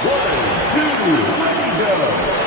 1, 2, ready, go.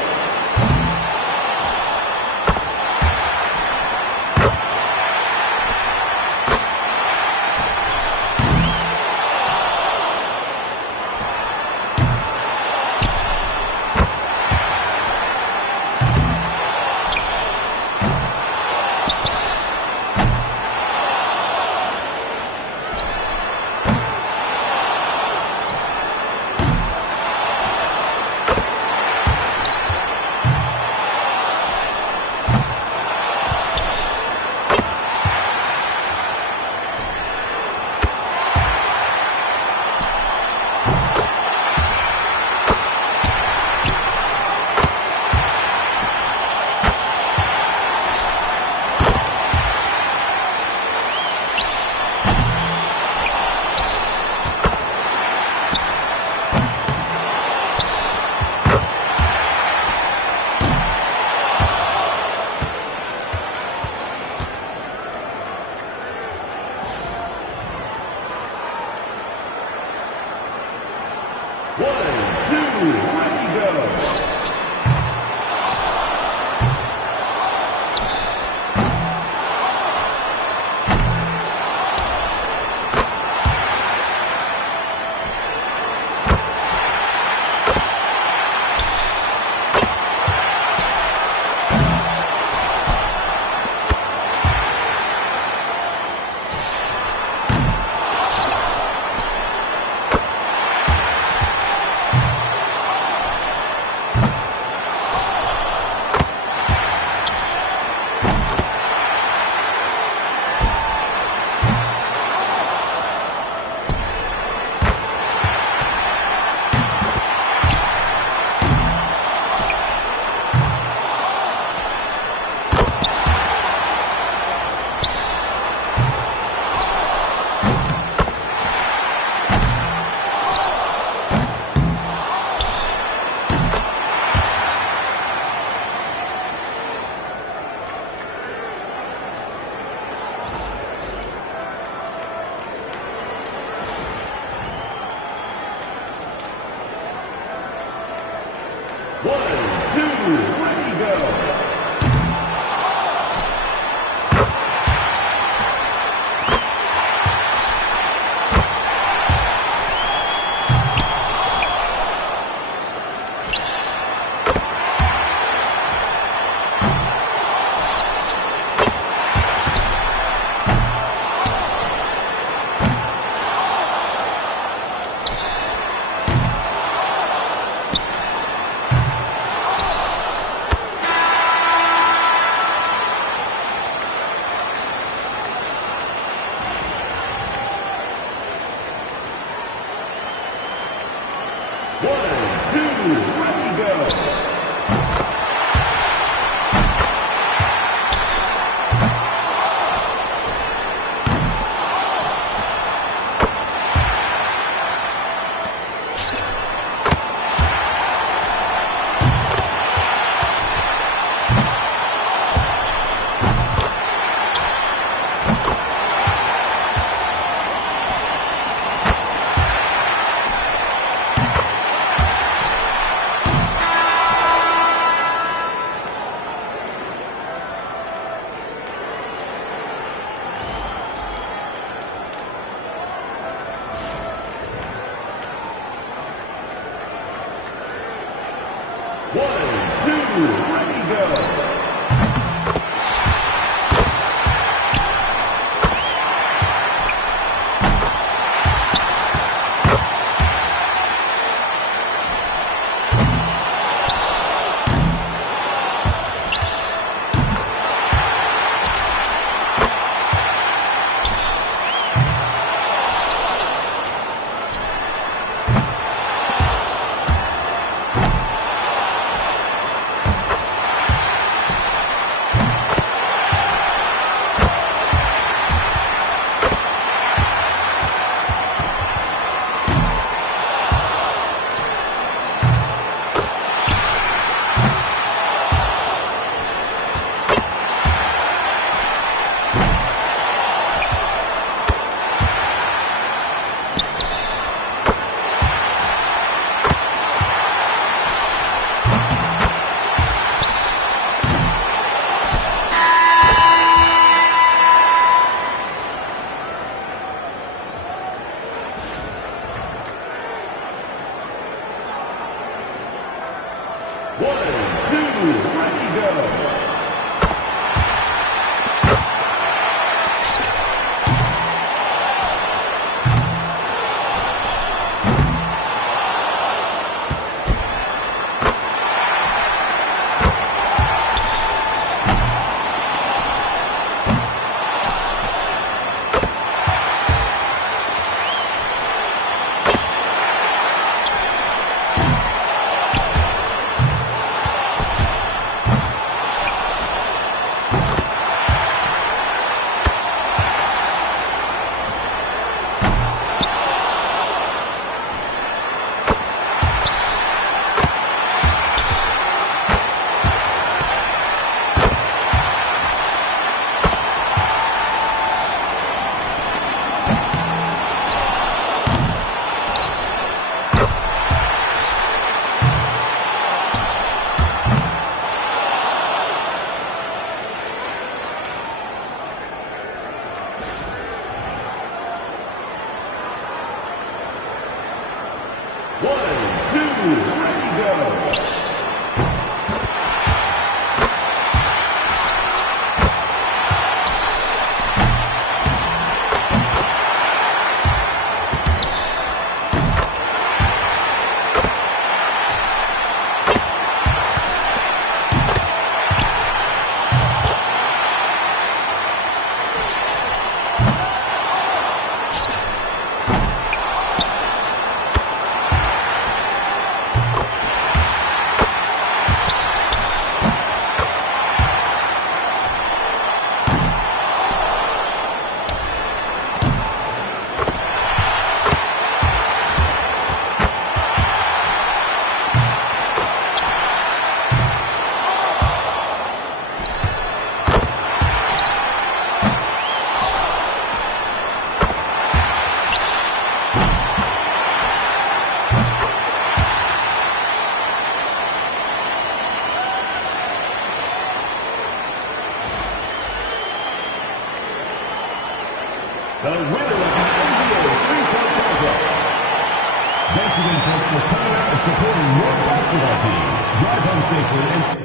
One, two, ready, go. One, two, ready, go. The winner of the NCAA three-point contest. Thanks again, folks, for coming out and supporting your basketball team. Drive home safely and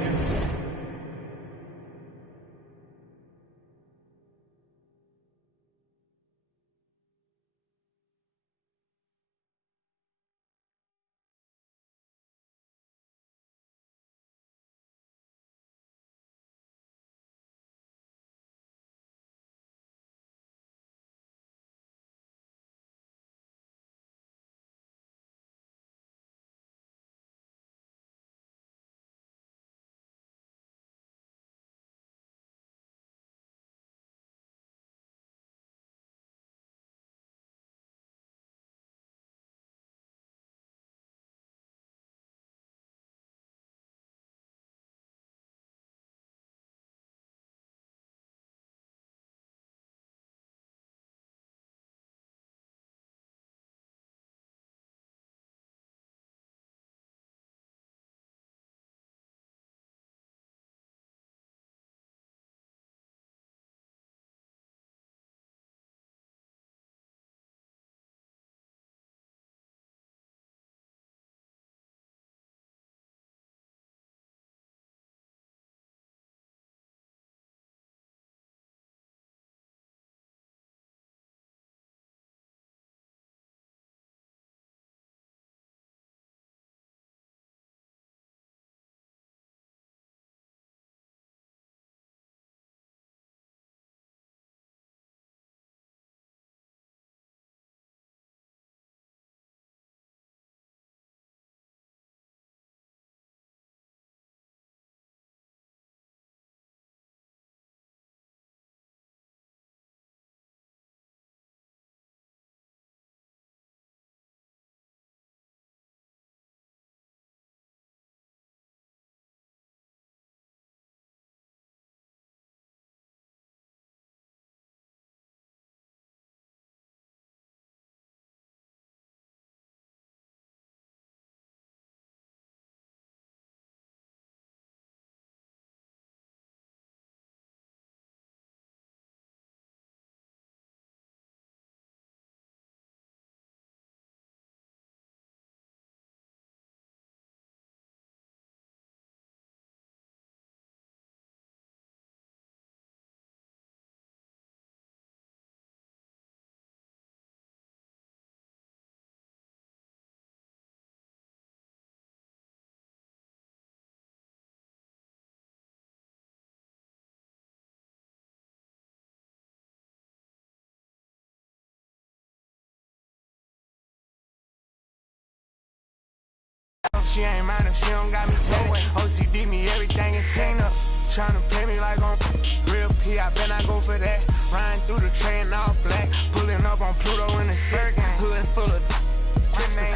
She ain't mine if she don't got me tatted. OCD me everything and tan up. Tryna play me like I'm real P, I bet I go for that. Riding through the train all black. Pulling up on Pluto in the six. Hood full of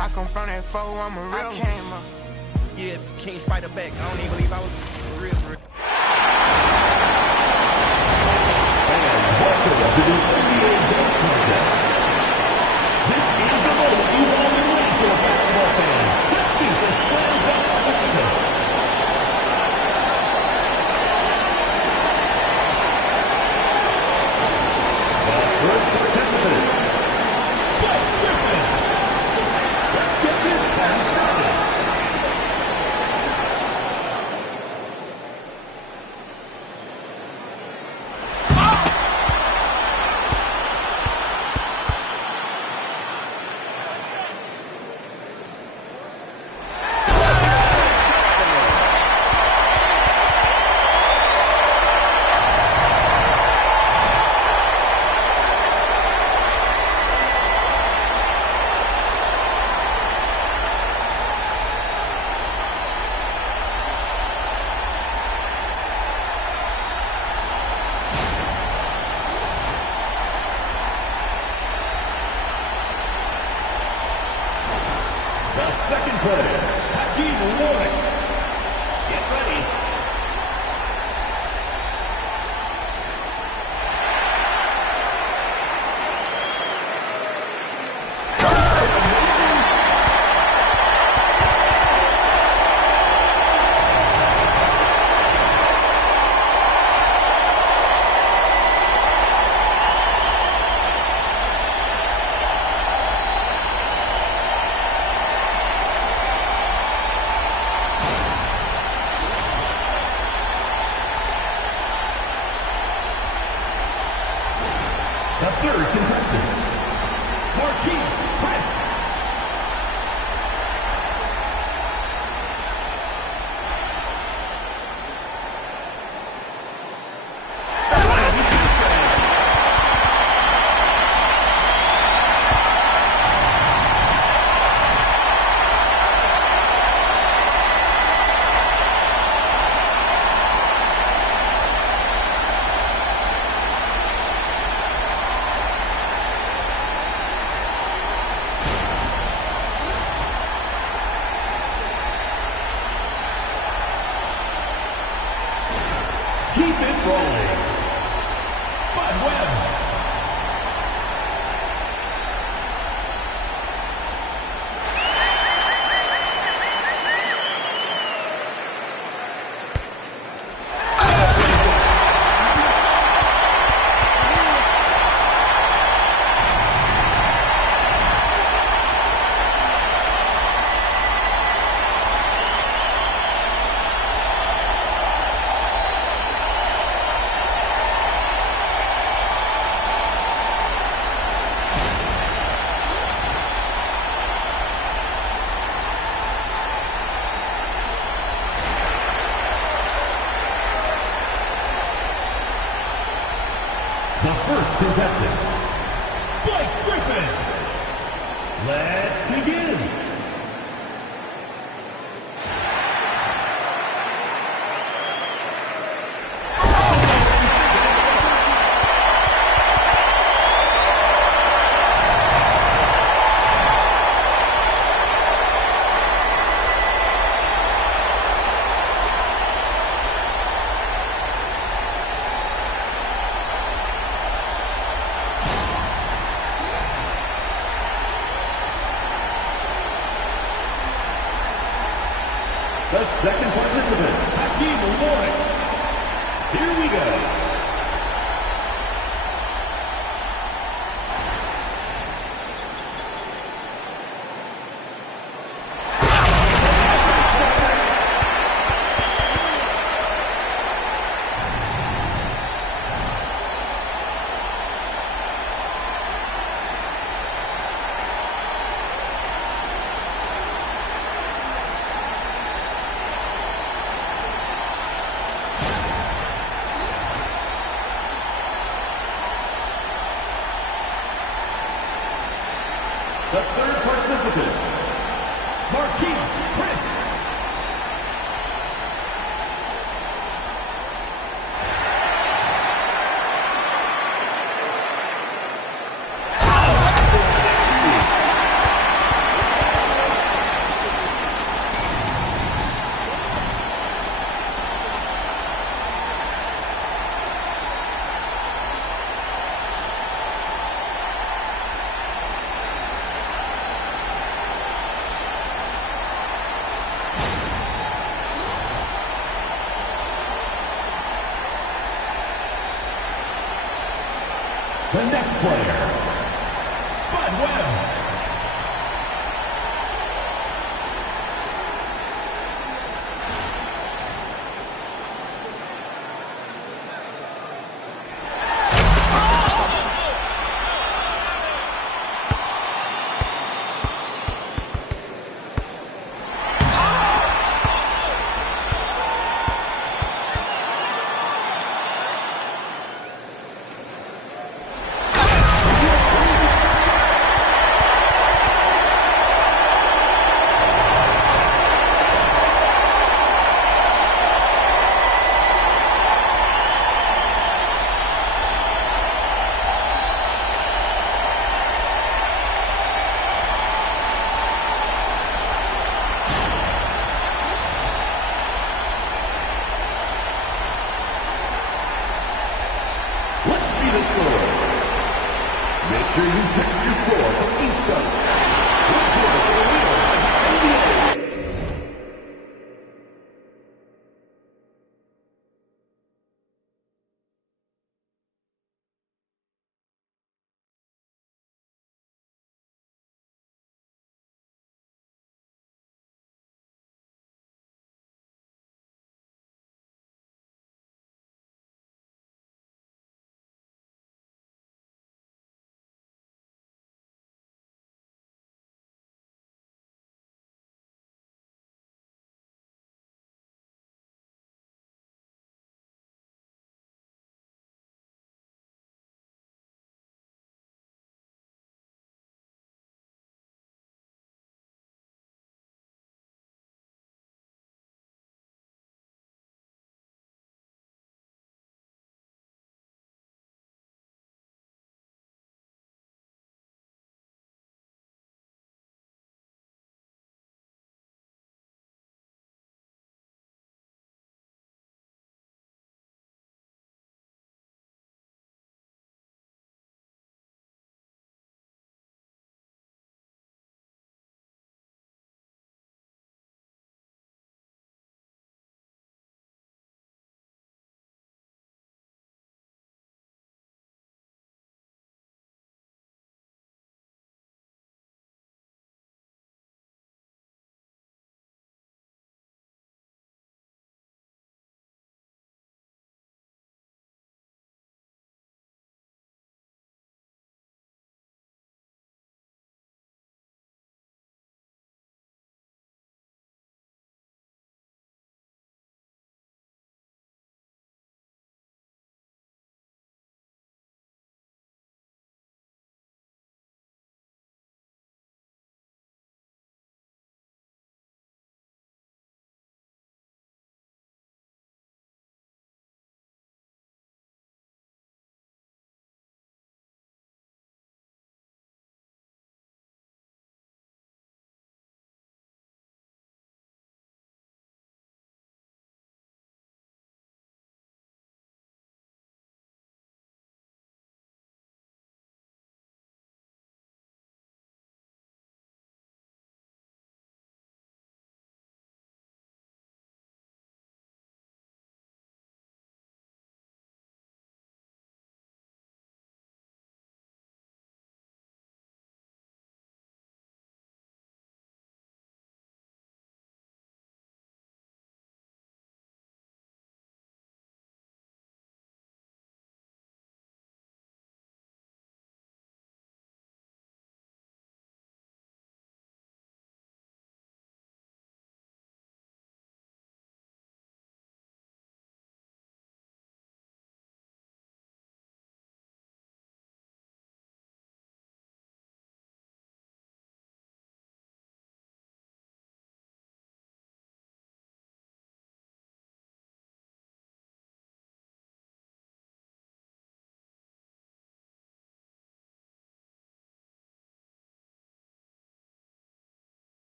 I come from that foe, I'm a real one. Yeah, King Spider back. I don't even believe I was for real. And welcome to the NBA Dunk Contest. This is the moment you've all been waiting for, basketball fans. Let's meet the Slam Dunk participants. The first participant, Blake Griffin. Let's get this party started. The second player, Hakeem Warwick. Get ready. The third contestant, Marquise Chris. Keep it rolling. Spud Webb. The first contestant, Blake Griffin. Let's begin. The second participant, Hakeem Warwick. Here we go. The third participant, Marquise Chris. The next player, Spud Webb.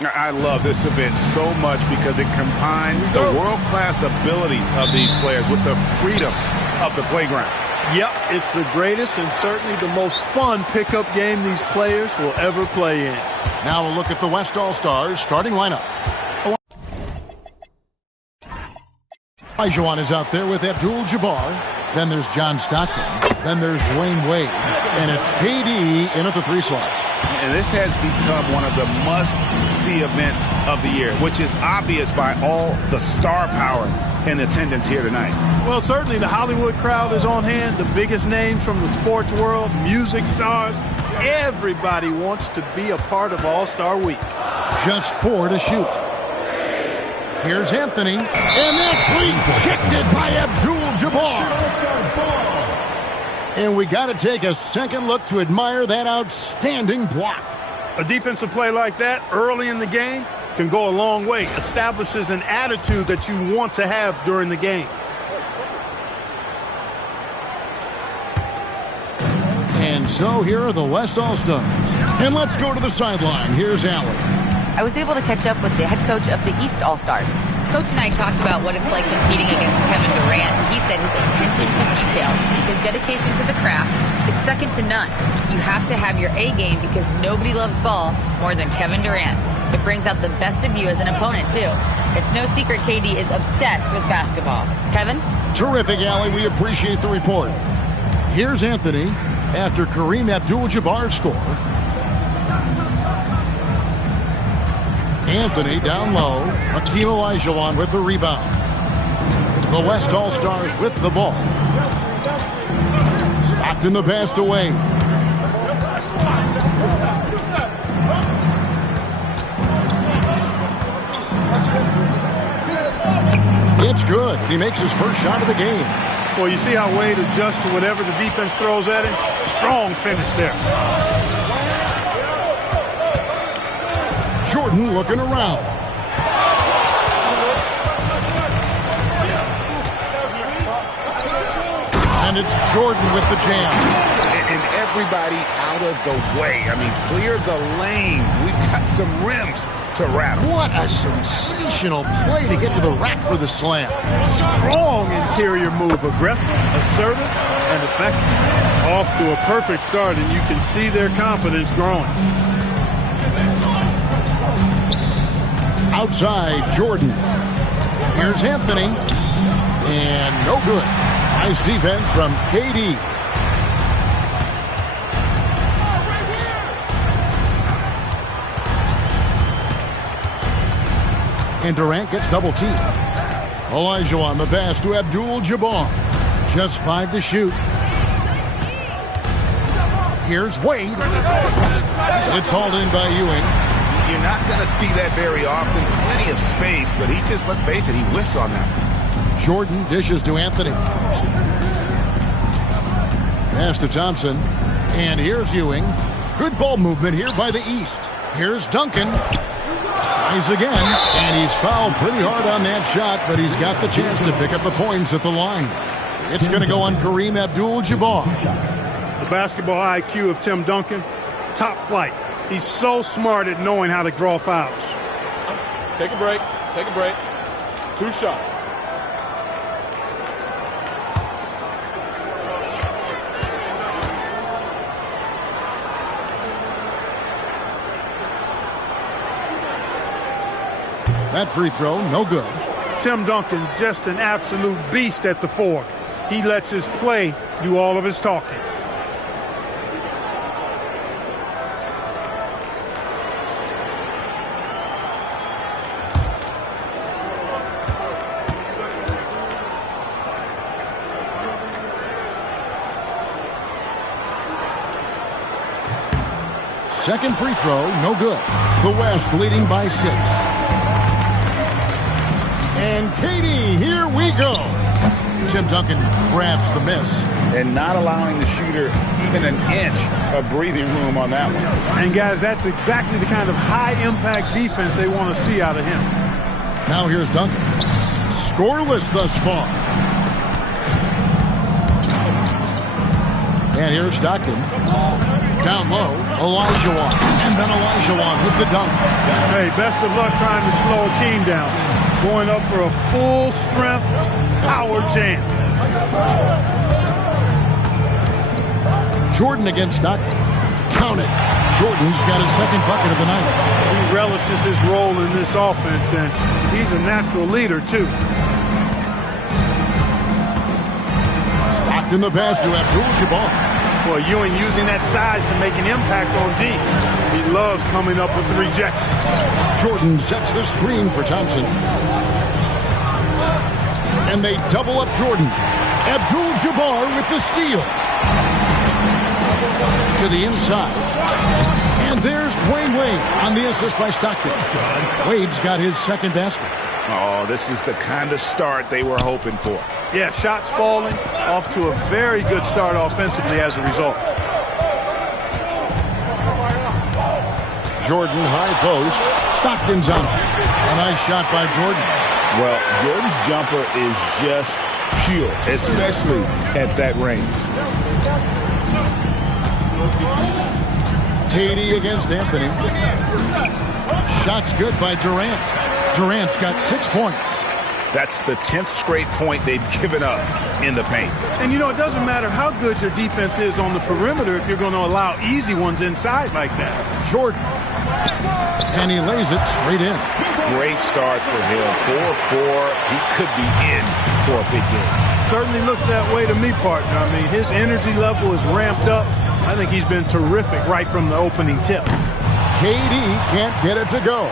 I love this event so much because it combines the world-class ability of these players with the freedom of the playground. Yep, it's the greatest and certainly the most fun pickup game these players will ever play in. Now a look at the West All-Stars starting lineup. Olajuwon is out there with Abdul-Jabbar. Then there's John Stockton. Then there's Dwayne Wade. And it's KD in at the 3 slot. And this has become one of the must-see events of the year, which is obvious by all the star power in attendance here tonight. Well, certainly the Hollywood crowd is on hand. The biggest names from the sports world, music stars. Everybody wants to be a part of All-Star Week. Just 4 to shoot. Here's Anthony. And that's rejected by Abdul-Jabbar. And we got to take a second look to admire that outstanding block. A defensive play like that early in the game can go a long way. Establishes an attitude that you want to have during the game. And so here are the West All-Stars. And let's go to the sideline. Here's Allie. I was able to catch up with the head coach of the East All-Stars. Coach and I talked about what it's like competing against Kevin Durant. He said his attention to detail, his dedication to the craft, it's second to none. You have to have your A game because nobody loves ball more than Kevin Durant. It brings out the best of you as an opponent, too. It's no secret KD is obsessed with basketball. Kevin? Terrific, Allie. We appreciate the report. Here's Anthony after Kareem Abdul-Jabbar's score. Anthony down low. Hakeem Olajuwon with the rebound. The West All-Stars with the ball. Stockton the pass away. It's good. He makes his first shot of the game. Well, you see how Wade adjusts to whatever the defense throws at him? Strong finish there. Jordan looking around. And it's Jordan with the jam. And everybody out of the way. I mean, clear the lane. We've got some rims to rattle. What a sensational play to get to the rack for the slam. Strong interior move. Aggressive, assertive, and effective. Off to a perfect start, and you can see their confidence growing. Outside, Jordan. Here's Anthony. And no good. Nice defense from KD. And Durant gets double teamed. Olajuwon the pass to Abdul-Jabbar. Just 5 to shoot. Here's Wade. It's hauled in by Ewing. You're not going to see that very often. Plenty of space, but he just, let's face it, he whiffs on that. Jordan dishes to Anthony. Pass to Thompson. And here's Ewing. Good ball movement here by the East. Here's Duncan. Tries again. And he's fouled pretty hard on that shot, but he's got the chance to pick up the points at the line. It's going to go on Kareem Abdul-Jabbar. The basketball IQ of Tim Duncan, top flight. He's so smart at knowing how to draw fouls. Take a break. Take a break. 2 shots. That free throw, no good. Tim Duncan, just an absolute beast at the 4. He lets his play do all of his talking. Second free throw, no good. The West leading by 6. And Katie, here we go. Tim Duncan grabs the miss. And not allowing the shooter even an inch of breathing room on that one. And guys, that's exactly the kind of high-impact defense they want to see out of him. Now here's Duncan. Scoreless thus far. And here's Stockton. Down low. Olajuwon, and then Olajuwon with the dunk. Hey, best of luck trying to slow Akeem down. Going up for a full-strength power jam. Jordan against Stockton. Count it. Jordan's got his second bucket of the night. He relishes his role in this offense, and he's a natural leader, too. Stockton the pass to Abdul-Jabbar. Boy, Ewing using that size to make an impact on D. He loves coming up with the reject. Jordan sets the screen for Thompson. And they double up Jordan. Abdul-Jabbar with the steal. To the inside. And there's Dwayne Wade on the assist by Stockton. Wade's got his second basket. Oh, this is the kind of start they were hoping for. Yeah, shots falling, off to a very good start offensively as a result. Jordan high post. Stockton's on. A nice shot by Jordan. Well, Jordan's jumper is just pure, especially at that range. KD against Anthony. Shots good by Durant. Durant's got 6 points. That's the 10th straight point they've given up in the paint. And, you know, it doesn't matter how good your defense is on the perimeter if you're going to allow easy ones inside like that. Jordan. And he lays it straight in. Great start for him. 4-4. He could be in for a big game. Certainly looks that way to me, partner. I mean, his energy level is ramped up. I think he's been terrific right from the opening tip. KD can't get it to go.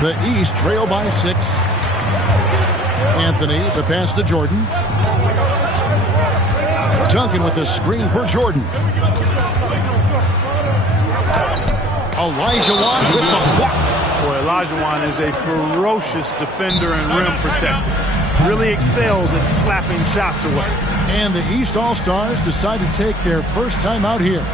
The East trail by 6. Anthony, the pass to Jordan. Duncan with the screen for Jordan. Olajuwon with the block. Boy, Olajuwon is a ferocious defender and rim protector. Really excels at slapping shots away. And the East All-Stars decide to take their first time out here.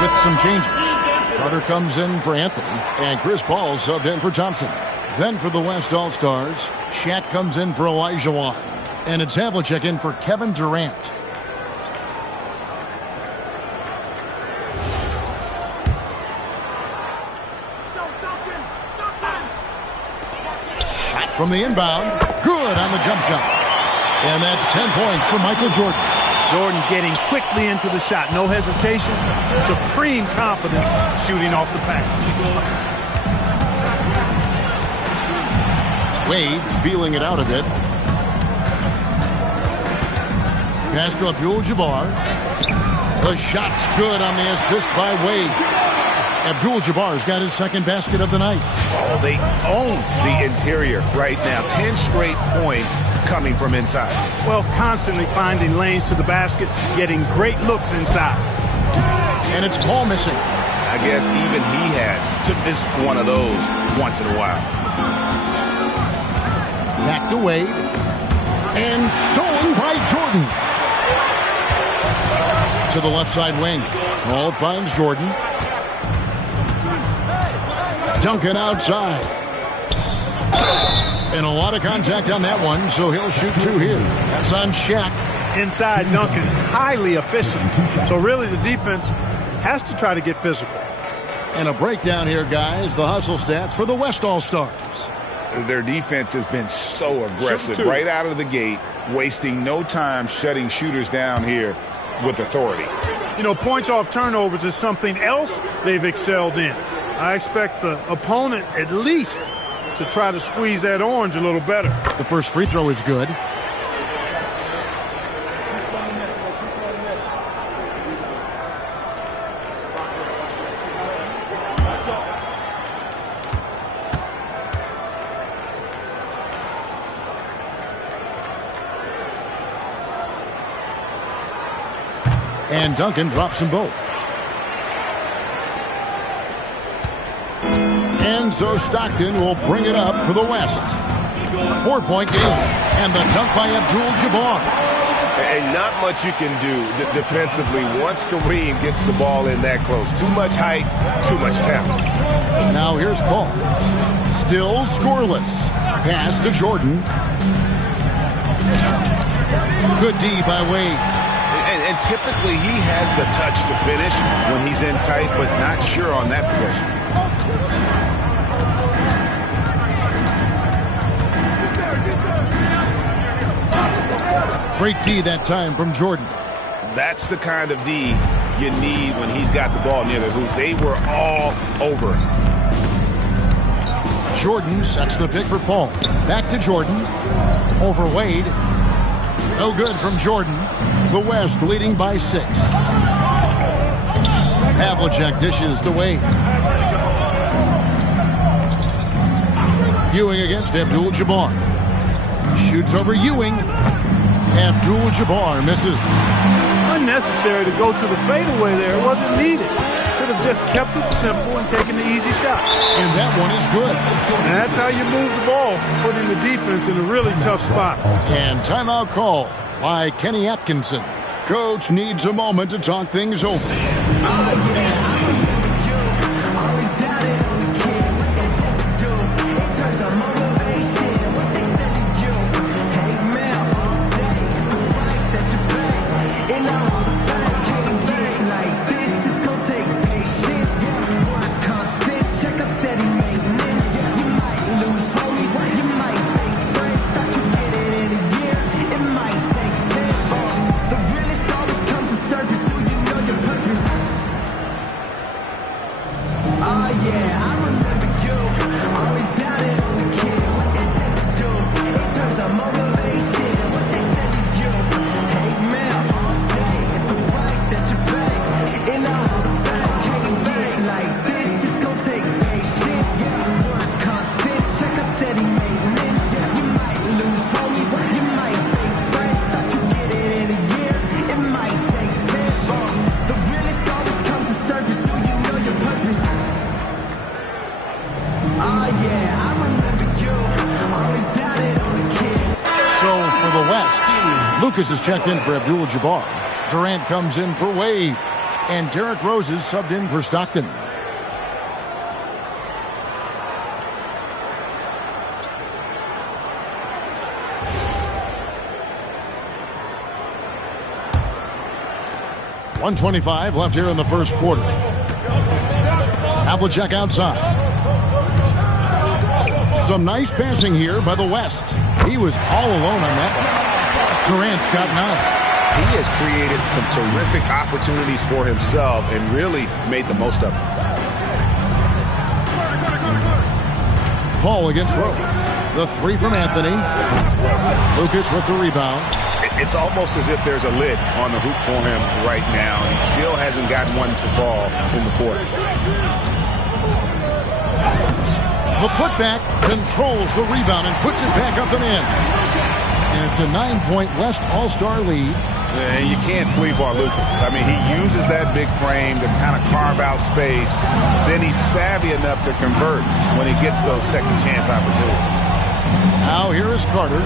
With some changes. Carter comes in for Anthony, and Chris Paul subbed in for Thompson. Then for the West All-Stars, Shaq comes in for Olajuwon, and it's Havlicek in for Kevin Durant. Shot from the inbound, good on the jump shot. And that's 10 points for Michael Jordan. Jordan getting quickly into the shot. No hesitation. Supreme confidence shooting off the pass. Wade feeling it out a bit. Pass to Abdul-Jabbar. The shot's good on the assist by Wade. Abdul-Jabbar's got his second basket of the night. Oh, they own the interior right now. 10 straight points coming from inside. Well, constantly finding lanes to the basket, getting great looks inside. And it's Paul missing. I guess even he has to miss one of those once in a while. Back to Wade. And stolen by Jordan. To the left side wing. Ball finds Jordan. Duncan outside. And a lot of contact on that one, so he'll shoot 2 here. That's on Shaq. Inside Duncan, highly efficient. So really the defense has to try to get physical. And a breakdown here, guys. The hustle stats for the West All-Stars. Their defense has been so aggressive right out of the gate, wasting no time shutting shooters down here with authority. You know, points off turnovers is something else they've excelled in. I expect the opponent at least to try to squeeze that orange a little better. The first free throw is good. And Duncan drops them both. And so Stockton will bring it up for the West. 4-point game. And the dunk by Abdul-Jabbar. And not much you can do defensively once Kareem gets the ball in that close. Too much height, too much talent. Now here's Paul. Still scoreless. Pass to Jordan. Good D by Wade. And typically he has the touch to finish when he's in tight, but not sure on that possession. Great D that time from Jordan. That's the kind of D you need when he's got the ball near the hoop. They were all over him. Jordan sets the pick for Paul. Back to Jordan. Over Wade. No good from Jordan. The West leading by 6. Havlicek dishes to Wade. Ewing against Abdul-Jabbar. Shoots over Ewing. Abdul-Jabbar misses. Unnecessary to go to the fadeaway there. It wasn't needed. Could have just kept it simple and taken the easy shot. And that one is good. And that's how you move the ball, putting the defense in a really tough spot. And timeout call by Kenny Atkinson. Coach needs a moment to talk things over. Lucas is checked in for Abdul-Jabbar. Durant comes in for Wade. And Derrick Rose is subbed in for Stockton. .125 left here in the first quarter. Havlicek outside. Some nice passing here by the West. He was all alone on that one. Durant's got 9. He has created some terrific opportunities for himself and really made the most of it. Paul against Rose. The 3 from Anthony. Lucas with the rebound. It's almost as if there's a lid on the hoop for him right now. He still hasn't gotten one to fall in the quarter. The putback controls the rebound and puts it back up and in. And it's a 9-point West All-Star lead. And you can't sleep on Lucas. I mean, he uses that big frame to kind of carve out space. Then he's savvy enough to convert when he gets those second chance opportunities. Now here is Carter.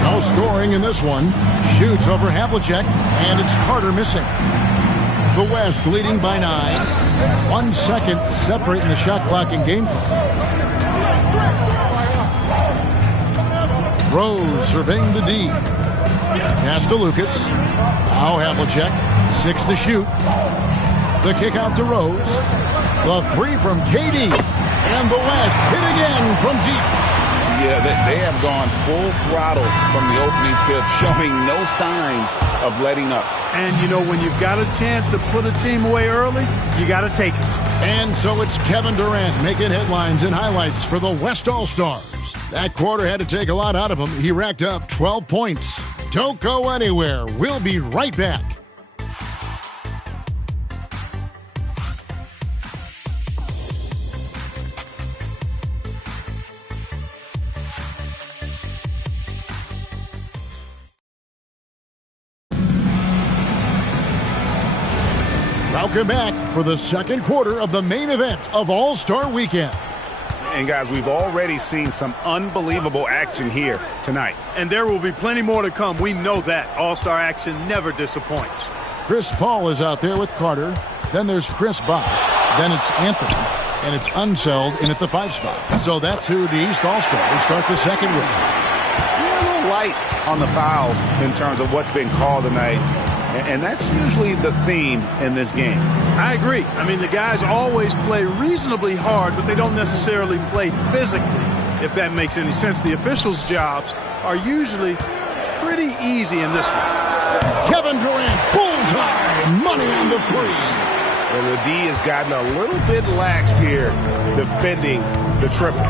No scoring in this one. Shoots over Havlicek, and it's Carter missing. The West leading by 9. 1 second separating the shot clock and game clock. Rose surveying the D. Pass to Lucas. Now Havlicek. 6 to shoot. The kick out to Rose. The three from KD. And the West hit again from deep. Yeah, they have gone full throttle from the opening tip, showing no signs of letting up. And, you know, when you've got a chance to put a team away early, you got to take it. And so it's Kevin Durant making headlines and highlights for the West All-Stars. That quarter had to take a lot out of him. He racked up 12 points. Don't go anywhere. We'll be right back. Welcome back for the second quarter of the main event of All-Star Weekend. And guys, we've already seen some unbelievable action here tonight. And there will be plenty more to come. We know that. All-Star action never disappoints. Chris Paul is out there with Carter. Then there's Chris Bosh. Then it's Anthony. And it's Unseld in at the 5 spot. So that's who the East All-Stars start the second with. We're a little light on the fouls in terms of what's been called tonight. And that's usually the theme in this game. I agree. I mean, the guys always play reasonably hard, but they don't necessarily play physically, if that makes any sense. The officials' jobs are usually pretty easy in this one. Kevin Durant, bullseye, money on the three. And the D has gotten a little bit laxed here, defending the triple.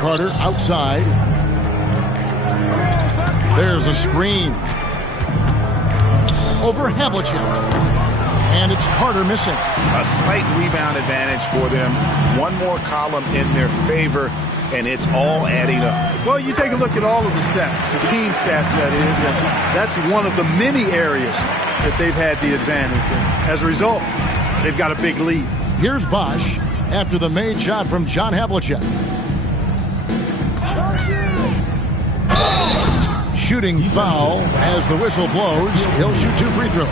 Carter outside. There's a screen. Over Havlicek. And it's Carter missing. A slight rebound advantage for them. One more column in their favor, and it's all adding up. Well, you take a look at all of the stats, the team stats, that is, and that's one of the many areas that they've had the advantage. And as a result, they've got a big lead. Here's Bosh after the made shot from John Havlicek. Shooting foul as the whistle blows. He'll shoot 2 free throws.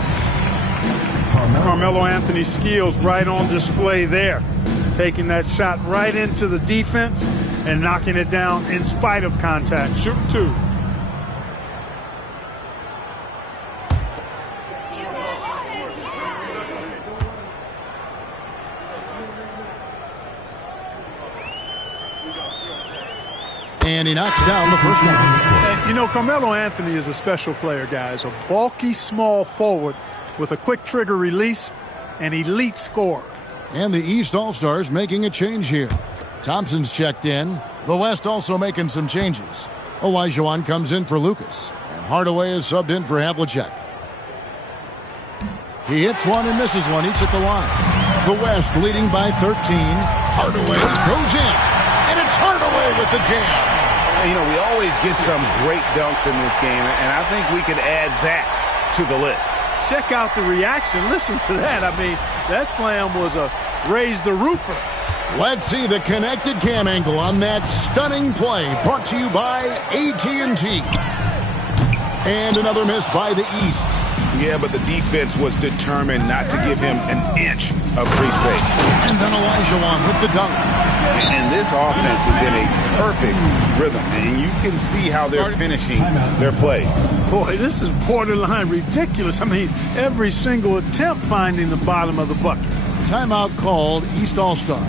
Carmelo Anthony's skills right on display there. Taking that shot right into the defense and knocking it down in spite of contact. Shooting 2. And he knocks down the first one. And, you know, Carmelo Anthony is a special player, guys. A bulky, small forward with a quick trigger release, an elite scorer. And the East All-Stars making a change here. Thompson's checked in. The West also making some changes. Olajuwon comes in for Lucas. And Hardaway is subbed in for Havlicek. He hits one and misses one, each at the line. The West leading by 13. Hardaway goes in. And it's Hardaway with the jam. You know, we always get some great dunks in this game, and I think we could add that to the list. Check out the reaction. Listen to that. I mean, that slam was a raise the roofer. Let's see the connected cam angle on that stunning play, brought to you by AT&T. And another miss by the East. Yeah, but the defense was determined not to give him an inch of free space. And then Olajuwon with the dunk. And this offense is in a perfect rhythm, and you can see how they're finishing their play. Boy, this is borderline ridiculous. I mean, every single attempt finding the bottom of the bucket. Timeout called, East All-Stars.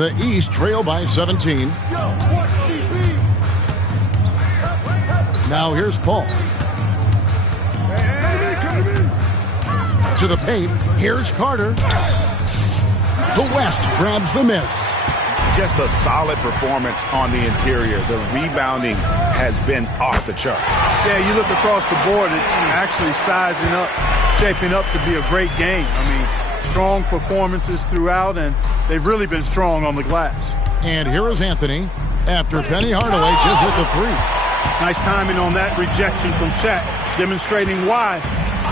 The East trail by 17. Now here's Paul. To the paint. Here's Carter. The West grabs the miss. Just a solid performance on the interior. The rebounding has been off the chart. Yeah, you look across the board, it's actually sizing up, shaping up to be a great game. I mean, strong performances throughout, and they've really been strong on the glass. And here is Anthony after Penny Hardaway just hit the three. Nice timing on that rejection from Shaq, demonstrating why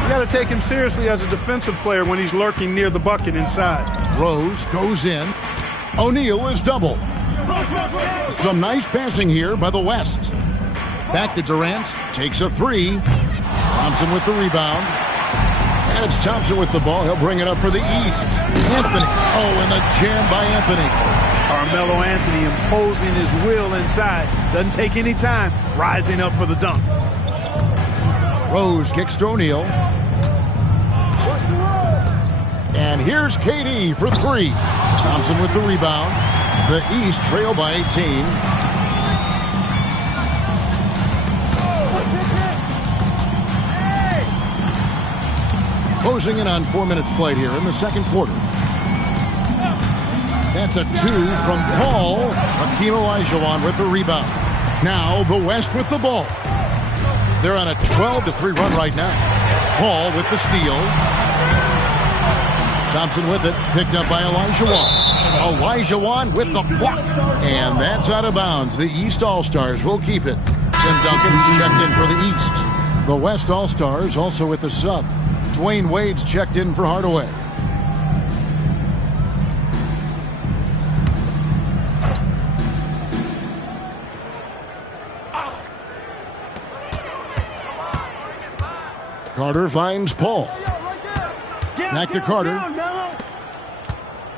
you got to take him seriously as a defensive player when he's lurking near the bucket inside. Rose goes in. O'Neal is doubled. Some nice passing here by the West. Back to Durant. Takes a three. Thompson with the rebound. And it's Thompson with the ball. He'll bring it up for the East. Anthony. Oh, and the jam by Anthony. Carmelo Anthony imposing his will inside. Doesn't take any time. Rising up for the dunk. Rose kicks to O'Neal. And here's KD for three. Thompson with the rebound. The East trail by 18. Closing in on 4 minutes played here in the second quarter. That's a two from Paul. Hakeem Olajuwon with the rebound. Now the West with the ball. They're on a 12-3 run right now. Paul with the steal. Thompson with it, picked up by Olajuwon. Olajuwon with the block. And that's out of bounds. The East All-Stars will keep it. Tim Duncan's checked in for the East. The West All-Stars also with the sub. Dwayne Wade's checked in for Hardaway. Carter finds Paul. Back to Carter.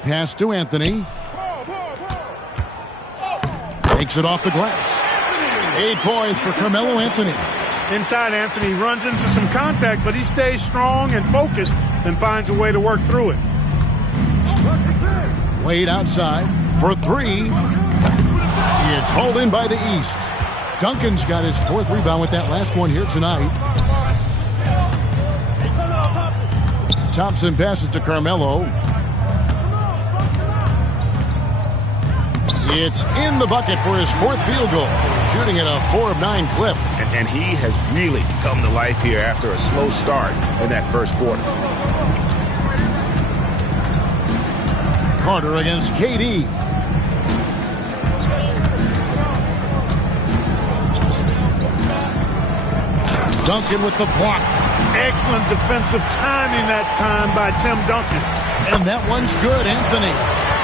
Pass to Anthony. Takes it off the glass. 8 points for Carmelo Anthony. Inside, Anthony runs into some contact, but he stays strong and focused and finds a way to work through it. Wade outside for three. It's hauled in by the East. Duncan's got his 4th rebound with that last one here tonight. Thompson passes to Carmelo. It's in the bucket for his 4th field goal. Shooting at a 4 of 9 clip. And he has really come to life here after a slow start in that first quarter. Carter against KD. Duncan with the block. Excellent defensive timing that time by Tim Duncan. And that one's good, Anthony.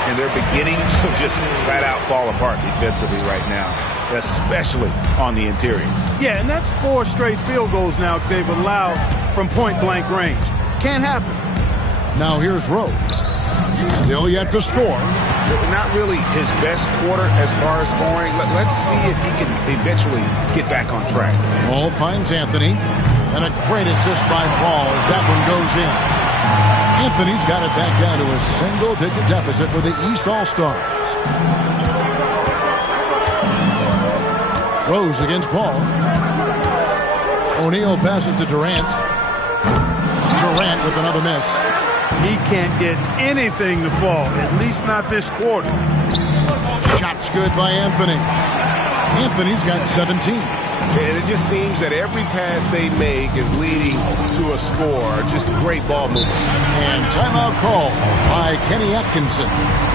And they're beginning to just flat out fall apart defensively right now, especially on the interior. Yeah, and that's 4 straight field goals now they've allowed from point-blank range. Can't happen. Now here's Rose. Still yet to score. Not really his best quarter as far as scoring. Let's see if he can eventually get back on track. Paul finds Anthony. And a great assist by Paul as that one goes in. Anthony's got it back down to a single-digit deficit for the East All-Stars. Rose against Paul. O'Neal passes to Durant. Durant with another miss. He can't get anything to fall, at least not this quarter. Shot's good by Anthony. Anthony's got 17. And it just seems that every pass they make is leading to a score. Just great ball movement. And timeout call by Kenny Atkinson.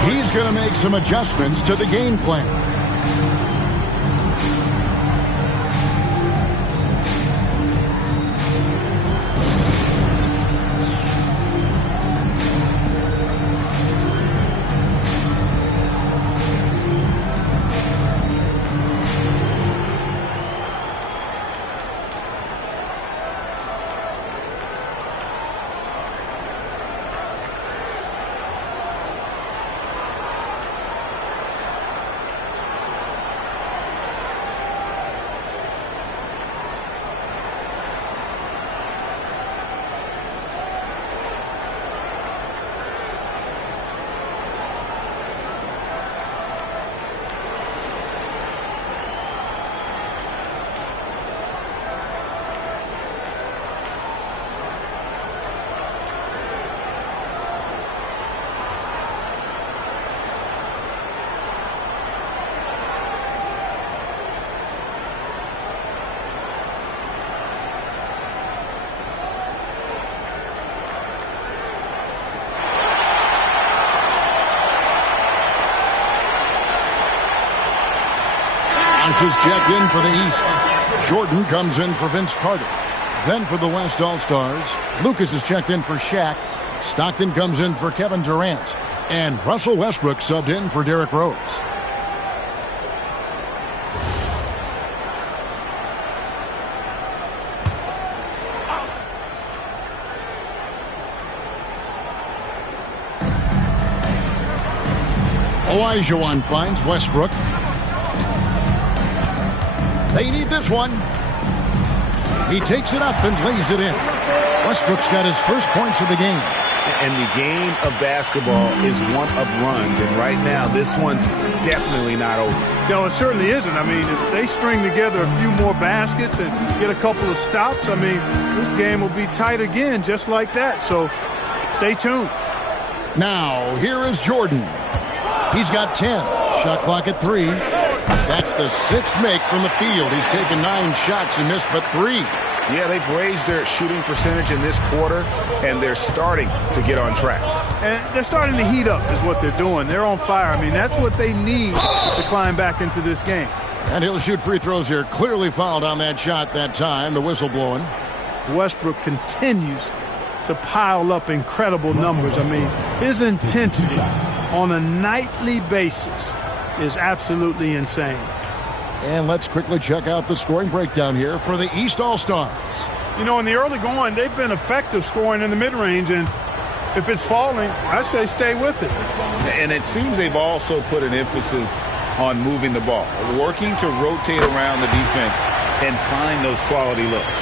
He's going to make some adjustments to the game plan. Bosch is checked in for the East. Jordan comes in for Vince Carter. Then for the West All-Stars, Lucas is checked in for Shaq. Stockton comes in for Kevin Durant. And Russell Westbrook subbed in for Derrick Rose. Olajuwon finds Westbrook. They need this one. He takes it up and lays it in. Westbrook's got his first points of the game. And the game of basketball is one of runs. And right now, this one's definitely not over. No, it certainly isn't. I mean, if they string together a few more baskets and get a couple of stops, I mean, this game will be tight again just like that. So stay tuned. Now, here is Jordan. He's got 10. Shot clock at 3. That's the 6th make from the field. He's taken 9 shots and missed but 3. Yeah, they've raised their shooting percentage in this quarter, and they're starting to get on track. And they're starting to heat up is what they're doing. They're on fire. I mean, that's what they need to climb back into this game. And he'll shoot free throws here. Clearly fouled on that shot that time. The whistle blowing. Westbrook continues to pile up incredible numbers. I mean, his intensity on a nightly basis is absolutely insane. And let's quickly check out the scoring breakdown here for the East All-Stars. You know, in the early going, they've been effective scoring in the mid-range, and if it's falling, I say stay with it. And it seems they've also put an emphasis on moving the ball, working to rotate around the defense and find those quality looks.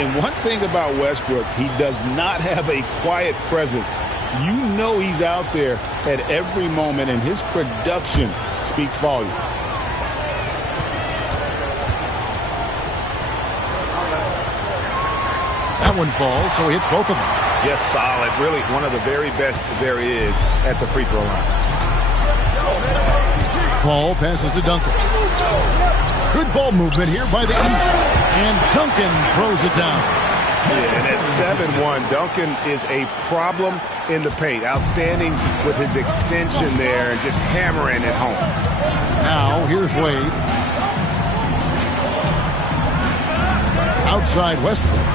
And one thing about Westbrook, he does not have a quiet presence. You know he's out there at every moment, and his production speaks volumes. That one falls, so he hits both of them. Just solid. Really one of the very best there is at the free throw line. Paul passes to Duncan. Good ball movement here by the East. And Duncan throws it down. Yeah, and at 7-1, Duncan is a problem in the paint. Outstanding with his extension there and just hammering it home. Now, here's Wade. Outside Westbrook.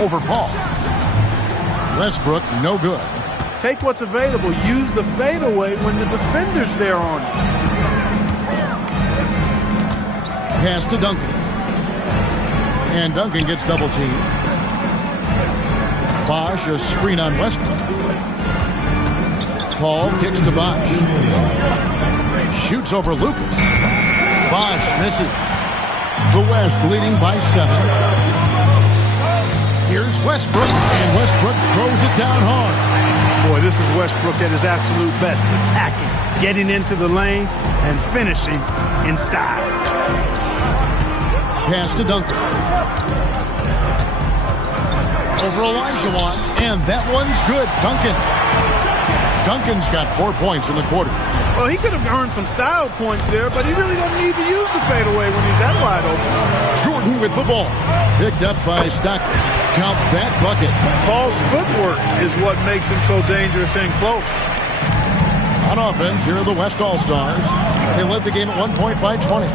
Over Paul. Westbrook, no good. Take what's available. Use the fadeaway when the defender's there on it. Pass to Duncan. And Duncan gets double teamed. Bosch, a screen on Westbrook. Paul kicks to Bosch. Shoots over Lucas. Bosch misses. The West leading by 7. Here's Westbrook, and Westbrook throws it down hard. Boy, this is Westbrook at his absolute best. Attacking, getting into the lane, and finishing in style. Pass to Duncan. Over Olajuwon, and that one's good. Duncan's got 4 points in the quarter. Well, he could have earned some style points there, but he really don't need to use the fadeaway when he's that wide open. Jordan with the ball. Picked up by Stockton. Count that bucket. Paul's footwork is what makes him so dangerous and close. On offense, here are the West All-Stars. They led the game at 1 point by 20.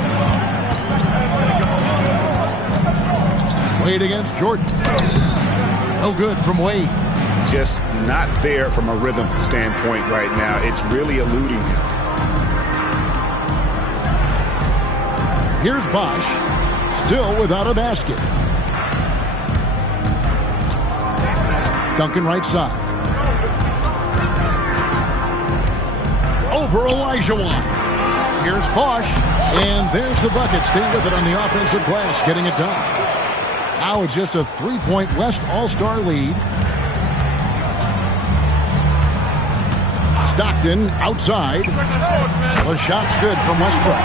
Wade against Jordan. No good from Wade. Just not there from a rhythm standpoint right now. It's really eluding him. Here's Bosch, still without a basket. Duncan right side. Over Olajuwon. Here's Bosch, and there's the bucket. Stay with it on the offensive glass, getting it done. Now it's just a 3-point West All-Star lead. Stockton outside. The shot's good from Westbrook.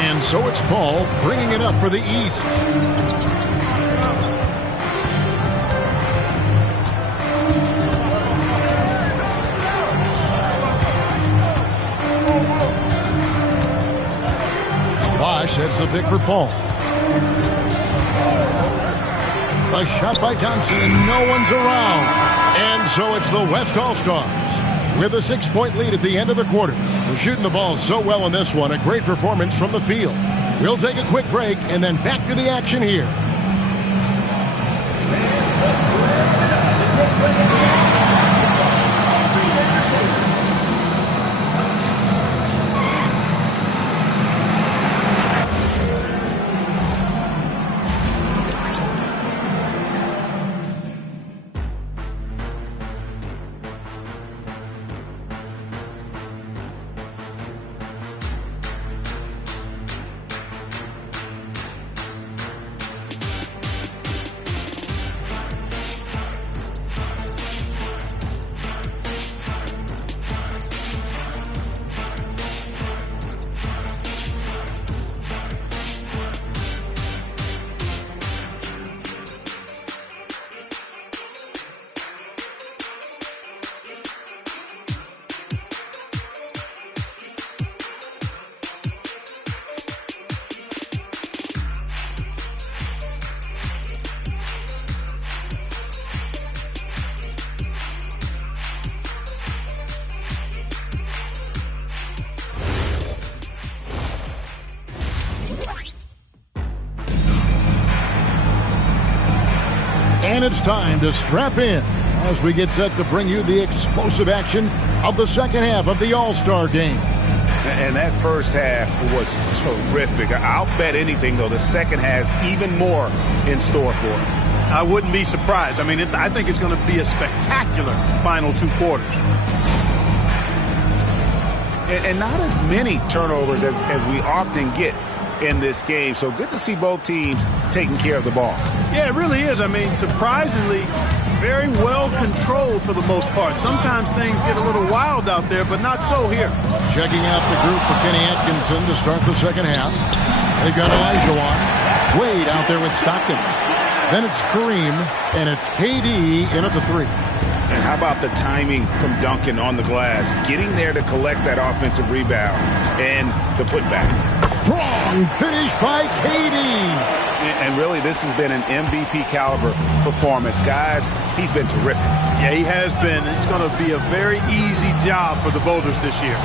And so it's Paul bringing it up for the East. Bosch heads the pick for Paul. A shot by Thompson, and no one's around. And so it's the West All-Stars. with a 6-point lead at the end of the quarter. They're shooting the ball so well in this one. A great performance from the field. We'll take a quick break and then back to the action here. And it's time to strap in as we get set to bring you the explosive action of the second half of the All-Star game. And that first half was terrific. I'll bet anything, though, the second has even more in store for us. I wouldn't be surprised. I mean, I think it's going to be a spectacular final 2 quarters. And not as many turnovers as we often get in this game. So good to see both teams taking care of the ball. Yeah, it really is. I mean, surprisingly, very well controlled for the most part. Sometimes things get a little wild out there, but not so here. Checking out the group for Kenny Atkinson to start the second half. They've got Elijah on. Wade out there with Stockton. Then it's Kareem, and it's KD in at the 3. And how about the timing from Duncan on the glass, getting there to collect that offensive rebound and the putback. Strong finish by KD. And really, this has been an MVP caliber performance. Guys, he's been terrific. Yeah, he has been. It's going to be a very easy job for the voters this year.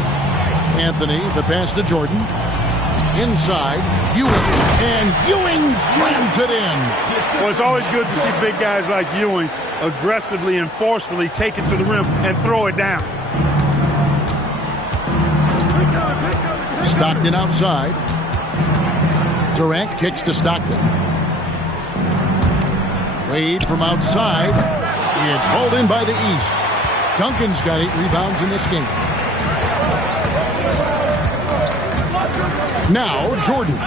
Anthony, the pass to Jordan. Inside, Ewing. And Ewing slams it in. Well, it's always good to see big guys like Ewing aggressively and forcefully take it to the rim and throw it down. Stockton outside. Durant kicks to Stockton. Wade from outside. It's hauled in by the East. Duncan's got 8 rebounds in this game. Now Jordan.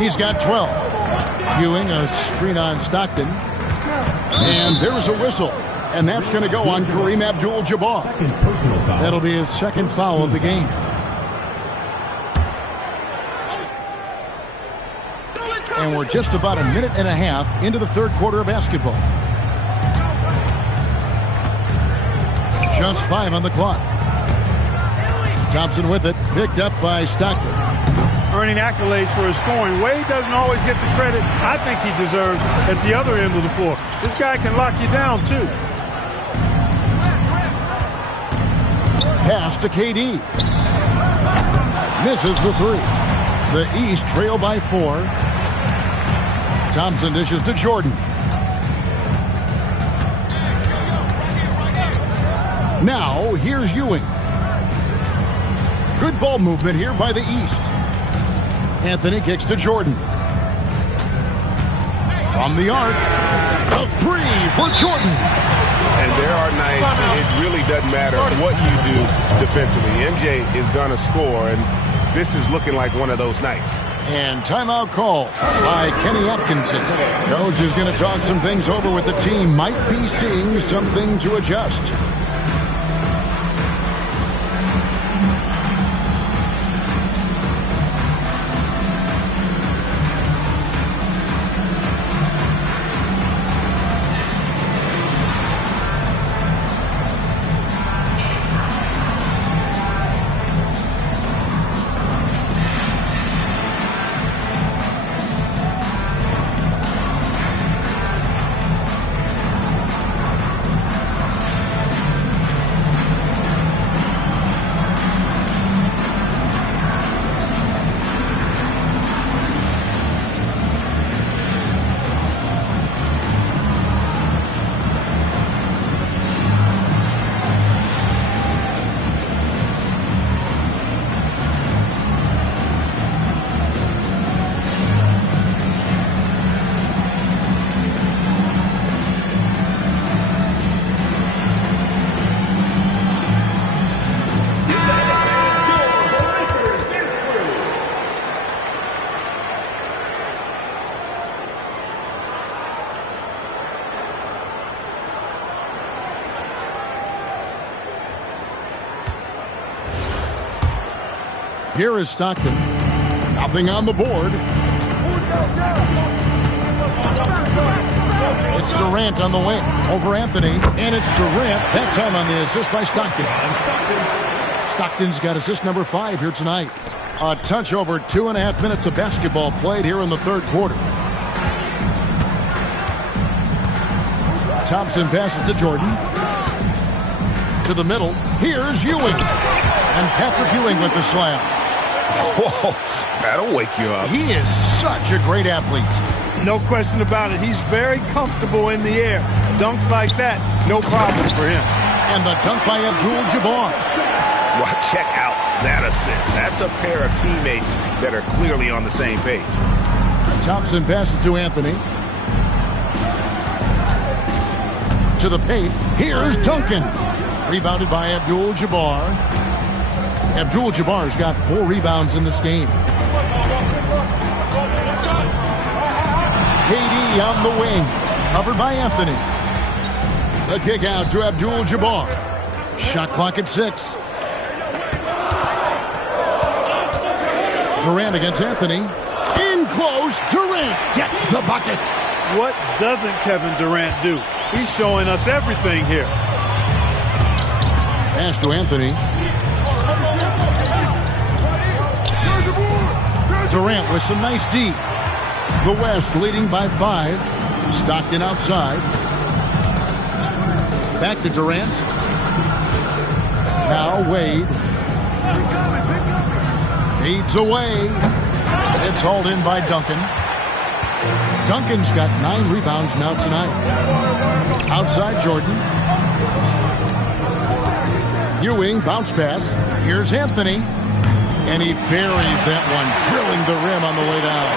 He's got 12. Ewing a screen on Stockton. And there's a whistle. And that's going to go on Kareem Abdul-Jabbar. That'll be his second foul of the game. And we're just about a minute and a half into the third quarter of basketball. Just 5 on the clock. Thompson with it, picked up by Stockton. Earning accolades for his scoring. Wade doesn't always get the credit I think he deserves at the other end of the floor. This guy can lock you down, too. Pass to KD. Misses the 3. The East trail by 4. Thompson dishes to Jordan. Now, here's Ewing. Good ball movement here by the East. Anthony kicks to Jordan. From the arc, the 3 for Jordan. And there are nights it really doesn't matter what you do defensively. MJ is going to score, and this is looking like one of those nights. And timeout call by Kenny Atkinson. Coach is going to talk some things over with the team. Might be seeing something to adjust. Here is Stockton. Nothing on the board. It's Durant on the wing over Anthony, and it's Durant. That time on the assist by Stockton. Stockton's got assist number 5 here tonight. A touch over 2.5 minutes of basketball played here in the third quarter. Thompson passes to Jordan. To the middle. Here's Ewing. And Patrick Ewing with the slam. Whoa, that'll wake you up. He is such a great athlete. No question about it. He's very comfortable in the air. Dunks like that, no problem for him. And the dunk by Abdul-Jabbar. Well, check out that assist. That's a pair of teammates that are clearly on the same page. Thompson passes to Anthony. To the paint. Here's Duncan. Rebounded by Abdul-Jabbar. Abdul-Jabbar's got 4 rebounds in this game. KD on the wing. Covered by Anthony. The kick out to Abdul-Jabbar. Shot clock at 6. Durant against Anthony. In close. Durant gets the bucket. What doesn't Kevin Durant do? He's showing us everything here. Pass to Anthony. Durant with some nice deep. The West leading by 5. Stockton outside. Back to Durant. Now Wade. Fades away. It's hauled in by Duncan. Duncan's got 9 rebounds now tonight. Outside Jordan. Ewing, bounce pass. Here's Anthony. And he buries that one, drilling the rim on the way down.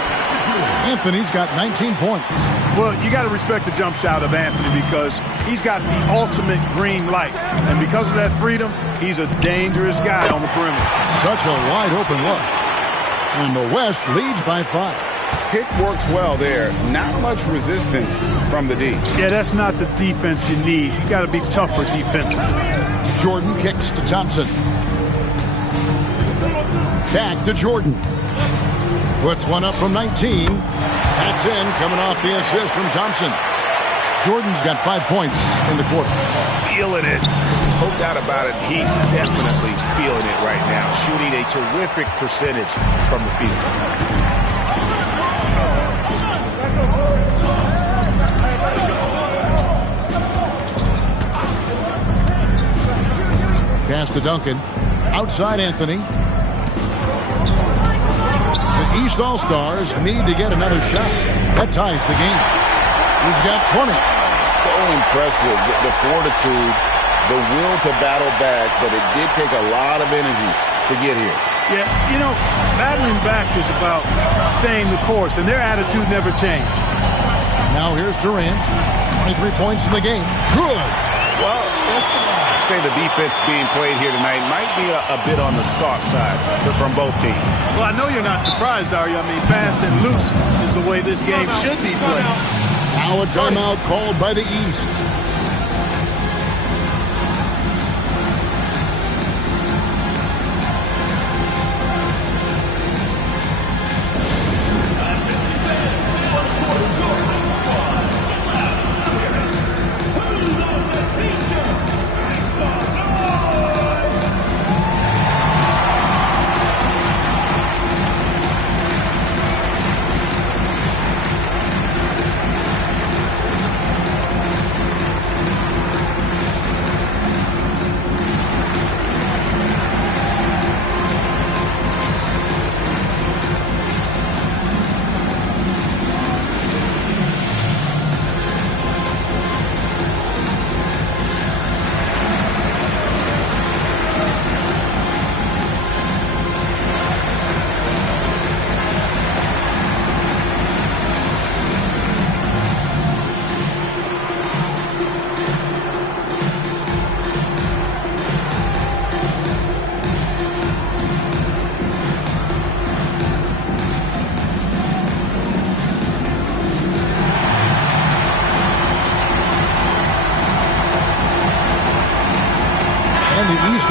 Anthony's got 19 points. Well, you got to respect the jump shot of Anthony because he's got the ultimate green light. And because of that freedom, he's a dangerous guy on the perimeter. Such a wide open look. And the West leads by 5. Pick works well there. Not much resistance from the D. Yeah, that's not the defense you need. You got to be tougher defensively. Jordan kicks to Thompson. Back to Jordan. Puts one up from 19. That's in, coming off the assist from Thompson. Jordan's got 5 points in the quarter. Feeling it. No doubt about it. He's definitely feeling it right now. Shooting a terrific percentage from the field. Pass to Duncan. Outside Anthony. The East All-Stars need to get another shot. That ties the game. He's got 20. So impressive. The fortitude, the will to battle back, but it did take a lot of energy to get here. Yeah, you know, battling back is about staying the course, and their attitude never changed. Now here's Durant. 23 points in the game. Good. Well, let's say the defense being played here tonight might be a bit on the soft side from both teams. Well, I know you're not surprised, are you? I mean, fast and loose is the way this game should be played. Now a timeout called by the East.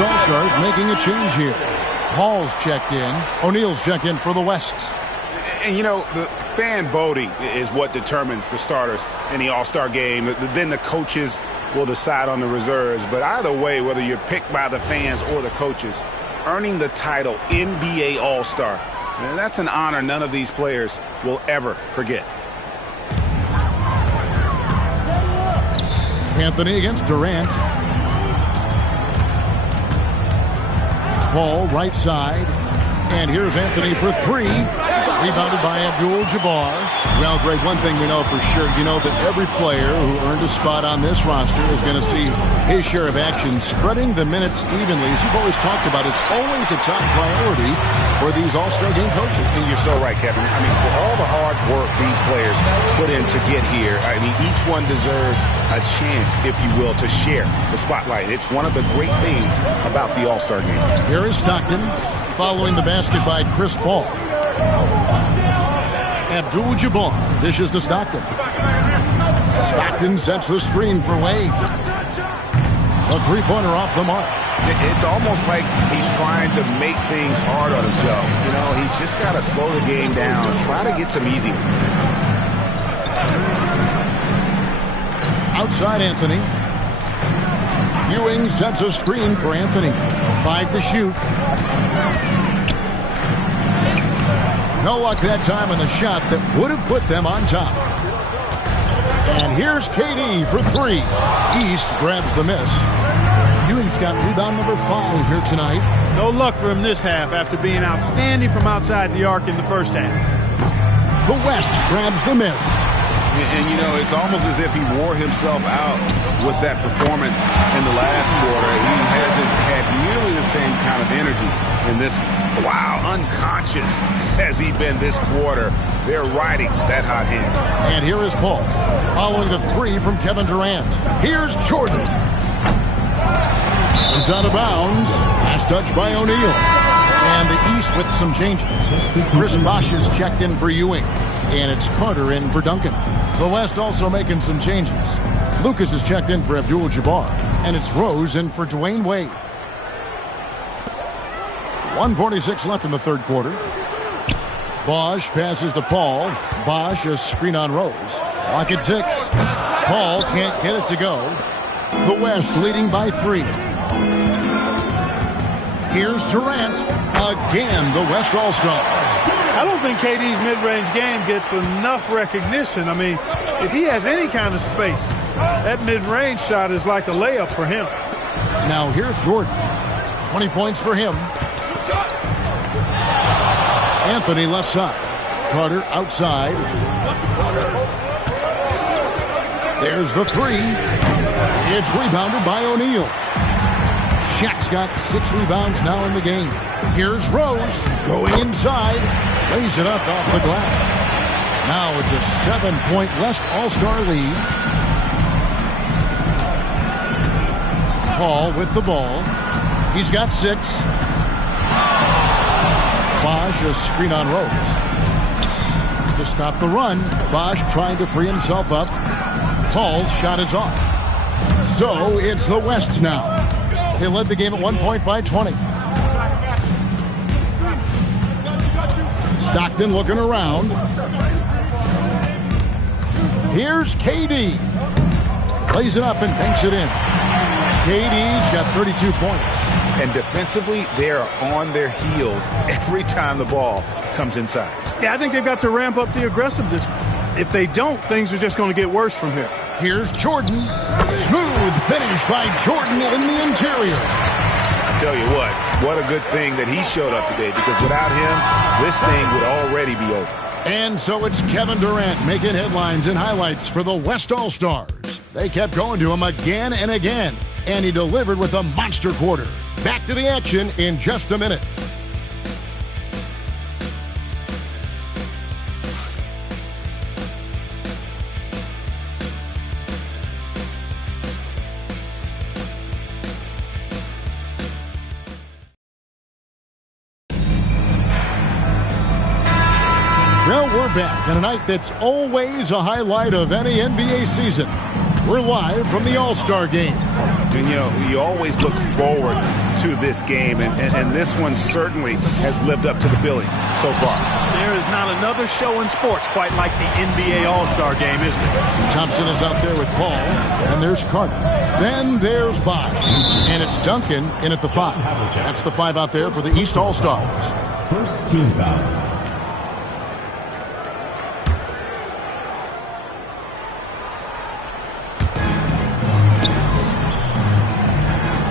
All-Stars making a change here. Paul's checked in. O'Neal's checked in for the West. And, you know, the fan voting is what determines the starters in the All-Star game. Then the coaches will decide on the reserves. But either way, whether you're picked by the fans or the coaches, earning the title NBA All-Star, that's an honor none of these players will ever forget. Anthony against Durant. Paul right side. And here's Anthony for three. Rebounded by Abdul-Jabbar. Well, Greg, one thing we know for sure, you know that every player who earned a spot on this roster is going to see his share of action. Spreading the minutes evenly, as you've always talked about, is always a top priority for these All-Star game coaches. And you're so right, Kevin. I mean, for all the hard work these players put in to get here, I mean, each one deserves a chance, if you will, to share the spotlight. It's one of the great things about the All-Star game. Here is Stockton following the basket by Chris Paul. Abdul-Jabbar dishes to Stockton. Stockton sets the screen for Wade. A three-pointer off the mark. It's almost like he's trying to make things hard on himself. You know, he's just got to slow the game down, try to get some easy ones. Outside Anthony. Ewing sets a screen for Anthony. 5 to shoot. No luck that time on the shot that would have put them on top. And here's KD for three. East grabs the miss. Ewing's got rebound number 5 here tonight. No luck for him this half after being outstanding from outside the arc in the first half. The West grabs the miss. And, you know, it's almost as if he wore himself out with that performance in the last quarter. He hasn't had nearly the same kind of energy in this. Wow, unconscious has he been this quarter. They're riding that hot hand. And here is Paul following the three from Kevin Durant. Here's Jordan. He's out of bounds. Last touch by O'Neal. And the East with some changes. Chris Bosh is checked in for Ewing. And it's Carter in for Duncan. The West also making some changes. Lucas is checked in for Abdul-Jabbar. And it's Rose in for Dwayne Wade. 1:46 left in the third quarter. Bosh passes to Paul. Bosh a screen on Rose. Clock at 6. Paul can't get it to go. The West leading by 3. Here's Durant. Again, the West All-Star. I don't think KD's mid-range game gets enough recognition. I mean, if he has any kind of space, that mid-range shot is like a layup for him. Now here's Jordan. 20 points for him. Anthony left side. Carter outside. There's the three. It's rebounded by O'Neal. Shaq's got 6 rebounds now in the game. Here's Rose going inside. Lays it up off the glass. Now it's a 7-point West All-Star lead. Paul with the ball. He's got 6. Bosh a screen on Rose. To stop the run, Bosh trying to free himself up. Paul's shot is off. So it's the West now. They led the game at 1 point by 20. Stockton looking around. Here's KD. Plays it up and banks it in. KD's got 32 points. And defensively, they are on their heels every time the ball comes inside. Yeah, I think they've got to ramp up the aggressiveness. If they don't, things are just going to get worse from here. Here's Jordan. Smooth finish by Jordan in the interior. I tell you what a good thing that he showed up today, because without him, this thing would already be over. And so it's Kevin Durant making headlines and highlights for the West All-Stars. They kept going to him again and again, and he delivered with a monster quarter. Back to the action in just a minute. Well, we're back on a night that's always a highlight of any NBA season. We're live from the All-Star Game. And, you know, you always look forward to this game, and this one certainly has lived up to the billing so far. There is not another show in sports quite like the NBA All-Star Game, is there? Thompson is out there with Paul, and there's Carter. Then there's Bosch, and it's Duncan in at the 5. That's the 5 out there for the East All-Stars. First team foul.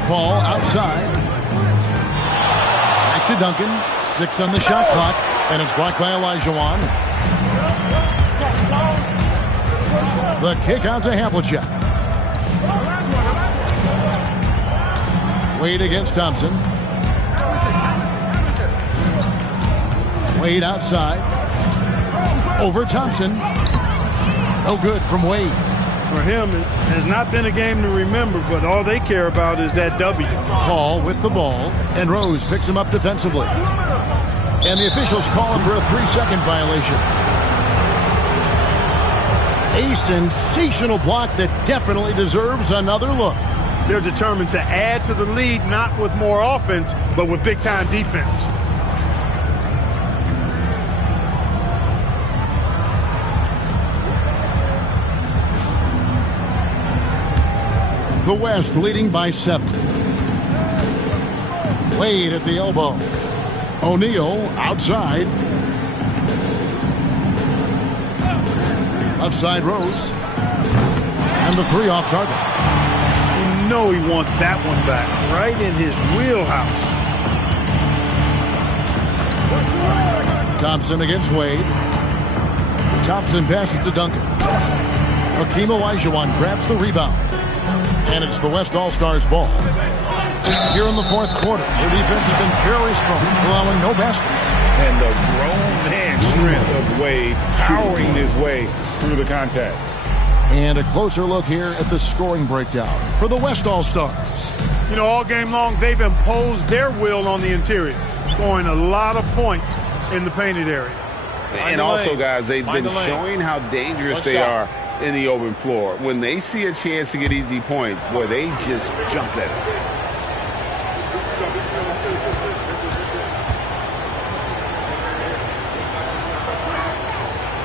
Paul outside. Back to Duncan. 6 on the shot clock, and it's blocked by Olajuwon. The kick out to Havlicek. Wade against Thompson. Wade outside. Over Thompson. No good from Wade. For him, it has not been a game to remember, but all they care about is that W. Paul with the ball, and Rose picks him up defensively. And the officials call him for a 3-second violation. A sensational block that definitely deserves another look. They're determined to add to the lead, not with more offense, but with big-time defense. The West leading by 7. Wade at the elbow. O'Neal outside. Left side Rose. And the 3 off target. You know he wants that one back, right in his wheelhouse. Thompson against Wade. Thompson passes to Duncan. Hakeem Olajuwon grabs the rebound. And it's the West All-Stars ball. Here in the 4th quarter, their defense has been very strong, allowing no baskets. And the grown man strength of Wade powering his way through the contact. And a closer look here at the scoring breakdown for the West All-Stars. You know, all game long, they've imposed their will on the interior, scoring a lot of points in the painted area. And also, guys, they've been showing how dangerous they are in the open floor. When they see a chance to get easy points, boy, they just jump at it.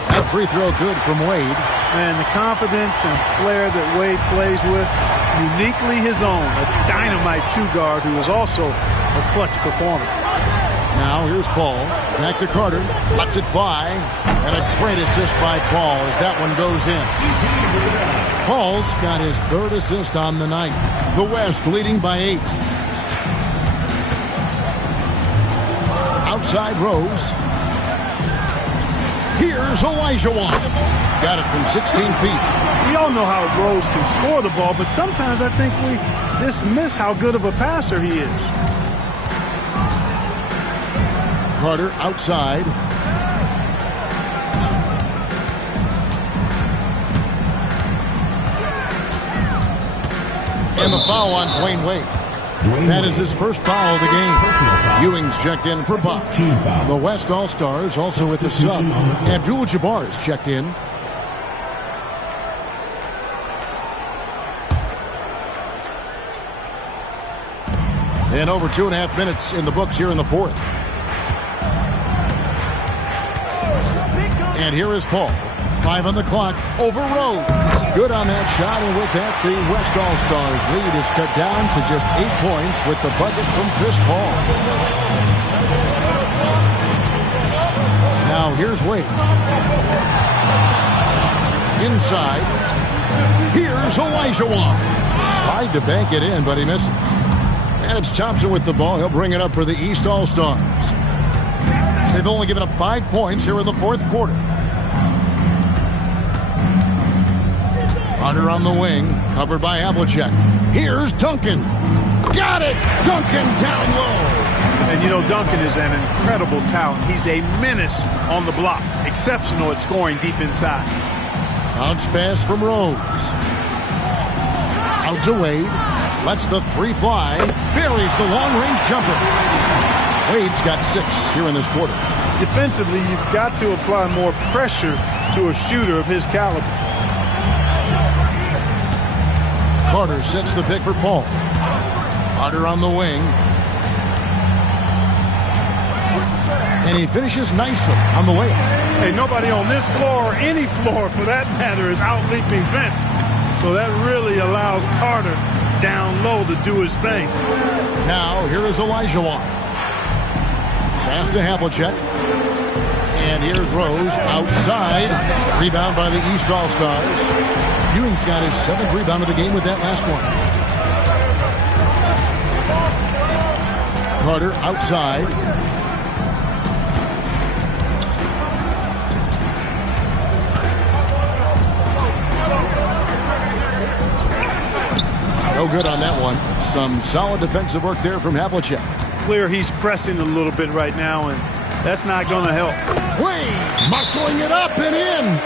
That free throw good from Wade. And the confidence and flair that Wade plays with, uniquely his own. A dynamite 2-guard who is also a clutch performer. Now here's Paul. Back to Carter. Lets it fly. And a great assist by Paul as that one goes in. Paul's got his 3rd assist on the night. The West leading by 8. Outside Rose. Here's Olajuwon. Got it from 16 feet. We all know how Rose can score the ball, but sometimes I think we dismiss how good of a passer he is. Carter outside. And the foul on Dwayne Wade. That is his first foul of the game. Ewing's checked in for Bob. The West All-Stars also with the sub. Abdul-Jabbar is checked in. And over 2.5 minutes in the books here in the 4th. And here is Paul. 5 on the clock. Over Rose. Good on that shot, and with that, the West All-Stars lead is cut down to just 8 points with the bucket from Chris Paul. Now here's Wade. Inside. Here's Olajuwon. Tried to bank it in, but he misses. And it's Thompson with the ball. He'll bring it up for the East All-Stars. They've only given up 5 points here in the 4th quarter. Carter on the wing, covered by Havlicek. Here's Duncan. Got it! Duncan down low. And you know, Duncan is an incredible talent. He's a menace on the block. Exceptional at scoring deep inside. Bounce pass from Rose. Out to Wade. Lets the 3 fly. Buries the long-range jumper. Wade's got 6 here in this quarter. Defensively, you've got to apply more pressure to a shooter of his caliber. Carter sets the pick for Paul. Carter on the wing. And he finishes nicely on the layup. Hey, nobody on this floor, or any floor for that matter, is out-leaping Vince. So that really allows Carter down low to do his thing. Now, here is Olajuwon. Pass to Havlicek. And here's Rose outside. Rebound by the East All-Stars. Ewing's got his 7th rebound of the game with that last one. Carter outside. No good on that one. Some solid defensive work there from Havlicek. Clear he's pressing a little bit right now, and that's not going to help. Wade muscling it up and in.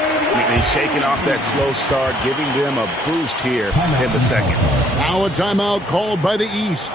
He's shaking off that slow start, giving them a boost here in the second. Now a timeout called by the East.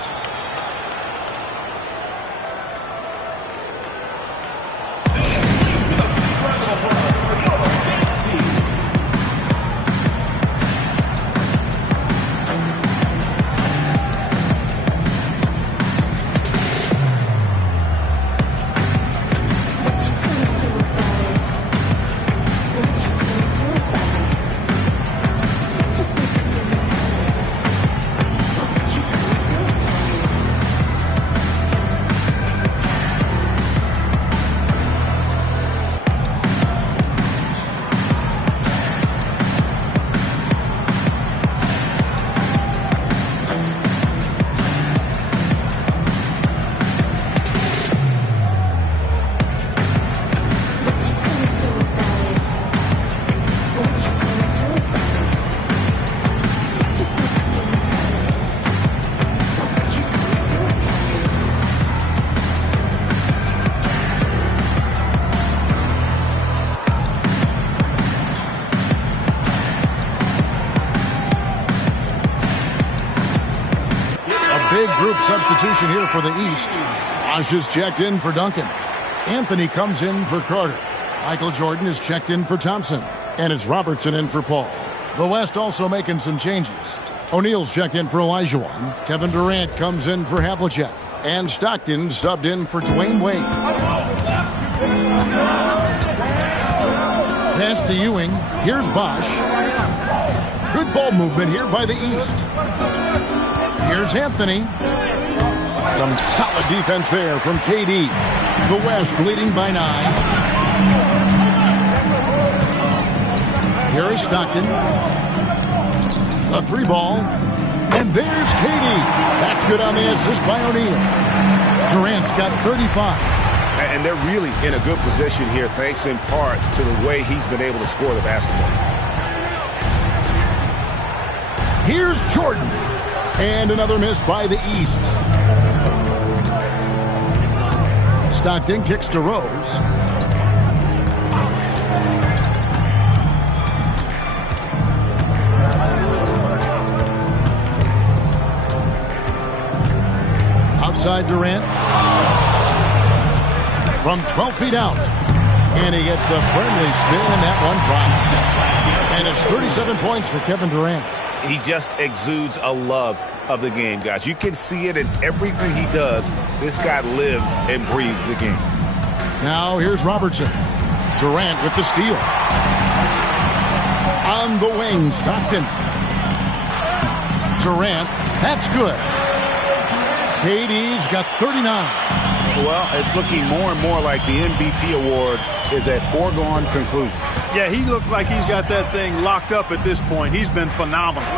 Big group substitution here for the East. Bosh is checked in for Duncan. Anthony comes in for Carter. Michael Jordan is checked in for Thompson. And it's Robertson in for Paul. The West also making some changes. O'Neal's checked in for Olajuwon. Kevin Durant comes in for Havlicek. And Stockton subbed in for Dwayne Wade. Pass to Ewing. Here's Bosh. Good ball movement here by the East. Here's Anthony. Some solid defense there from KD. The West leading by 9. Here is Stockton. A 3 ball. And there's KD. That's good on the assist by O'Neal. Durant's got 35. And they're really in a good position here, thanks in part to the way he's been able to score the basketball. Here's Jordan. And another miss by the East. Stockton kicks to Rose. Outside Durant. From 12 feet out. And he gets the friendly spin, and that one drops. And it's 37 points for Kevin Durant. He just exudes a love of the game, guys. You can see it in everything he does. This guy lives and breathes the game. Now here's Robertson. Durant with the steal. On the wing, Stockton. Durant, that's good. KD's got 39. Well, it's looking more and more like the MVP award is a foregone conclusion. Yeah, he looks like he's got that thing locked up at this point. He's been phenomenal.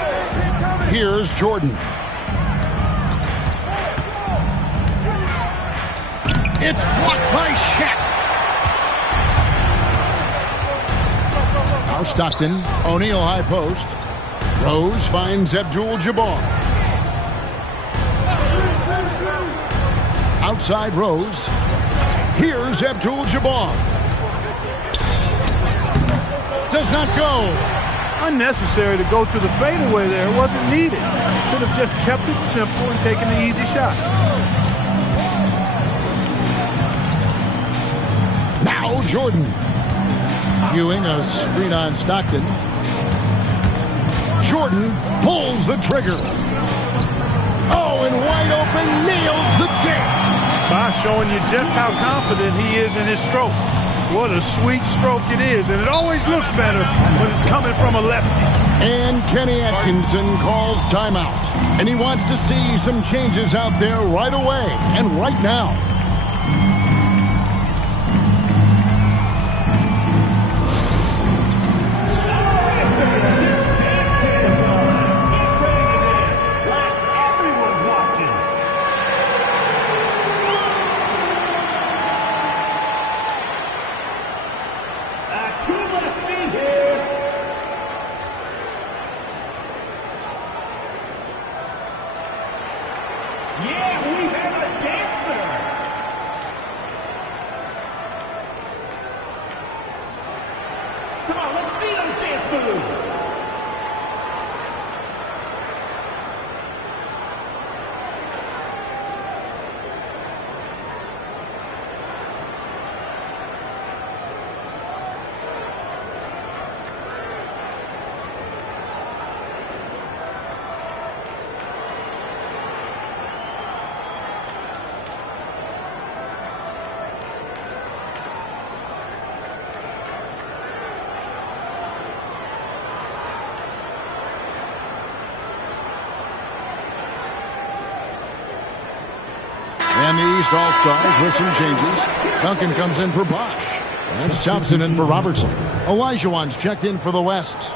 Here's Jordan. It's blocked by Shaq. Now Stockton. O'Neal high post. Rose finds Abdul-Jabbar. Outside Rose. Here's Abdul-Jabbar. Does not go. Unnecessary to go to the fadeaway there. It wasn't needed. Could have just kept it simple and taken the easy shot. Now Jordan. Ewing a screen on Stockton. Jordan pulls the trigger. Oh, and wide open, nails the jam. By showing you just how confident he is in his stroke. What a sweet stroke it is, and it always looks better when it's coming from a lefty. And Kenny Atkinson calls timeout. And he wants to see some changes out there right away and right now. And the East All-Stars with some changes. Duncan comes in for Bosch. That's Thompson in for Robertson. Olajuwon's checked in for the West.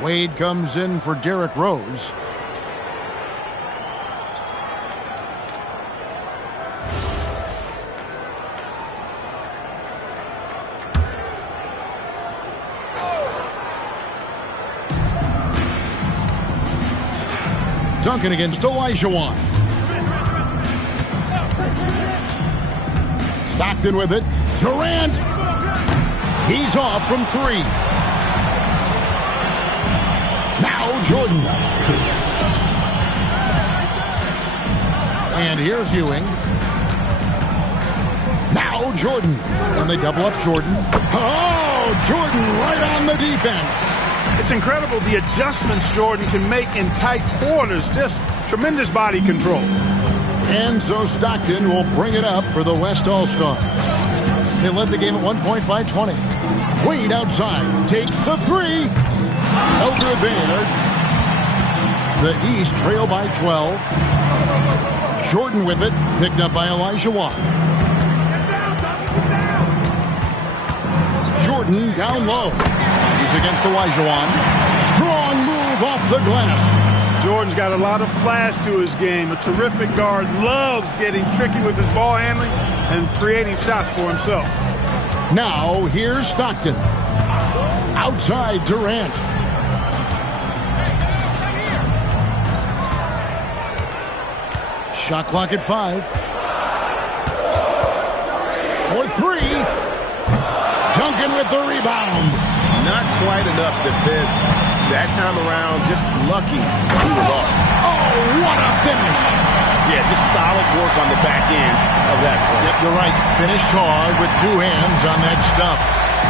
Wade comes in for Derrick Rose. Duncan against Olajuwon. Stockton with it. Durant. He's off from three. Now Jordan. And here's Ewing. Now Jordan. And they double up Jordan. Oh, Jordan right on the defense. It's incredible the adjustments Jordan can make in tight quarters. Just tremendous body control. And so Stockton will bring it up for the West All-Stars. They led the game at 1 point by 20. Wade outside takes the three. No good there. The East trail by 12. Jordan with it, picked up by Olajuwon. Jordan down low. He's against Olajuwon. Strong move off the glass. Jordan's got a lot of flash to his game. A terrific guard, loves getting tricky with his ball handling and creating shots for himself. Now here's Stockton. Outside Durant. Shot clock at 5. For three. Duncan with the rebound. Not quite enough defense. That time around, just lucky he was off. Oh, what a finish. Yeah, just solid work on the back end of that play. Yep, you're right. Finished hard with two hands on that stuff.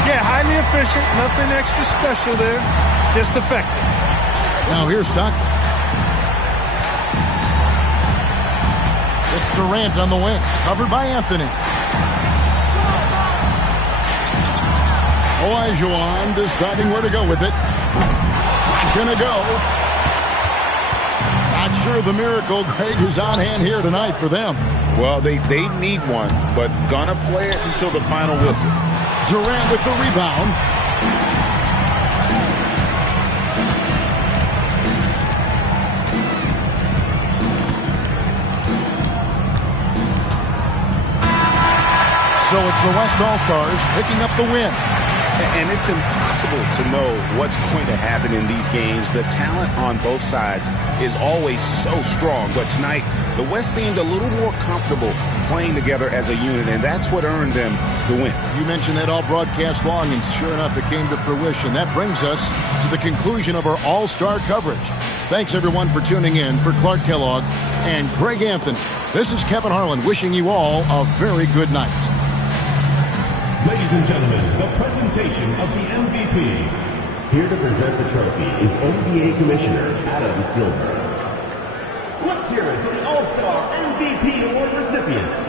Yeah, highly efficient. Nothing extra special there. Just effective. Now here's Stockton. It's Durant on the wing. Covered by Anthony. Olajuwon deciding where to go with it. Not gonna go. Not sure the miracle Greg is on hand here tonight for them. Well, they need one, but gonna play it until the final whistle. Durant with the rebound. So it's the West All-Stars picking up the win. And it's impossible to know what's going to happen in these games. The talent on both sides is always so strong. But tonight, the West seemed a little more comfortable playing together as a unit, and that's what earned them the win. You mentioned that all broadcast long, and sure enough, it came to fruition. That brings us to the conclusion of our all-star coverage. Thanks, everyone, for tuning in. For Clark Kellogg and Greg Anthony, this is Kevin Harlan wishing you all a very good night. Ladies and gentlemen, the presentation of the MVP. Here to present the trophy is NBA Commissioner Adam Silver. Let's hear it for the All-Star MVP Award recipient.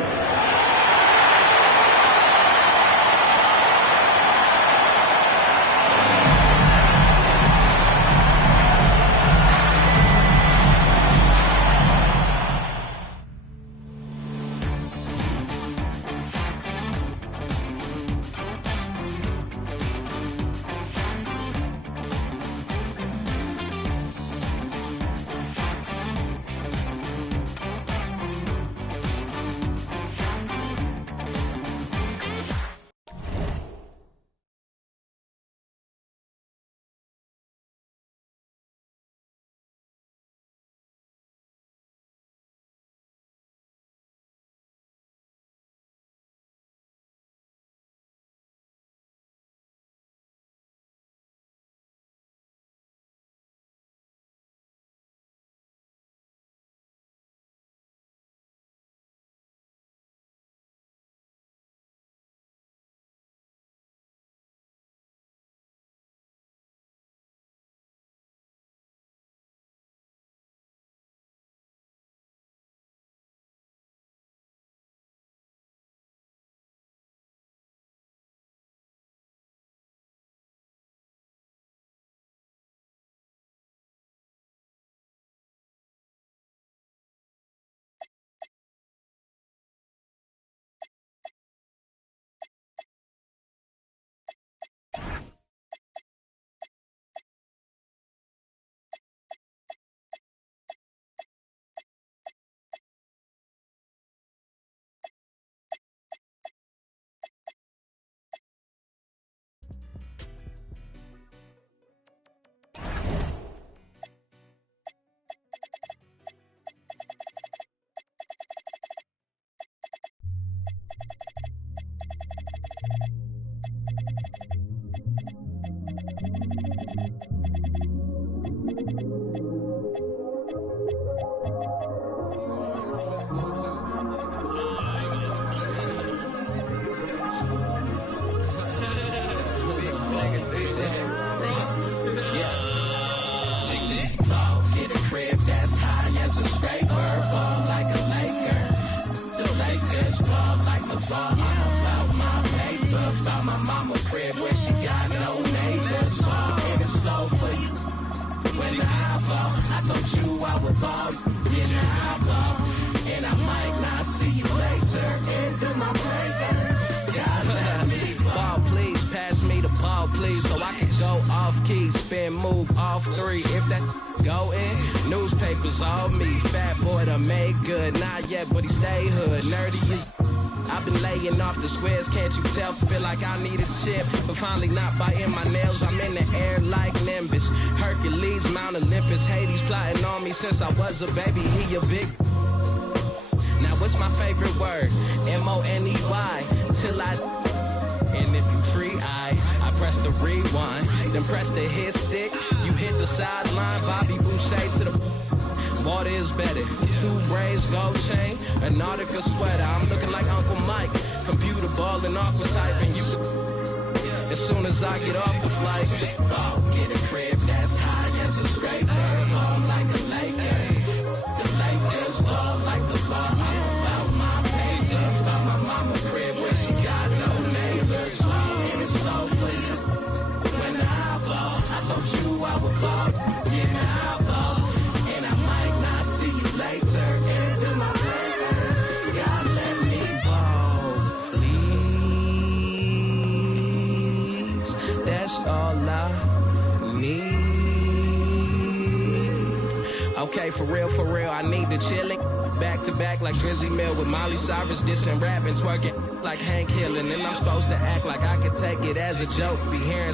All me, fat boy done made good, not yet, but he stay hood. Nerdy is. I've been laying off the squares, can't you tell? Feel like I need a chip, but finally not biting my nails. I'm in the air like Nimbus, Hercules, Mount Olympus. Hades plotting on me since I was a baby. He a big. Now what's my favorite word? M-O-N-E-Y. Till I. And if you tree, I press the rewind, then press the hit stick. You hit the sideline, Bobby Boucher to the. Water is better. 2 braids, gold chain, a Nautica sweater. I'm looking like Uncle Mike. Computer balling, aqua typing. You. As soon as I get off the flight, get a crib that's high as a scraper. Ball like a Laker. The Lakers ball like the ball. I'm about my pager. About my mama crib where she got no neighbors. And it's so for you. When I ball, I told you I would ball. Yeah, I ball. Into my prayer, God let me ball, please. That's all I need. Okay, for real, I need the chilling. Back to back like Drizzy Mill with Miley Cyrus dissing, rapping, twerking like Hank Hill. And then I'm supposed to act like I could take it as a joke. Be hearing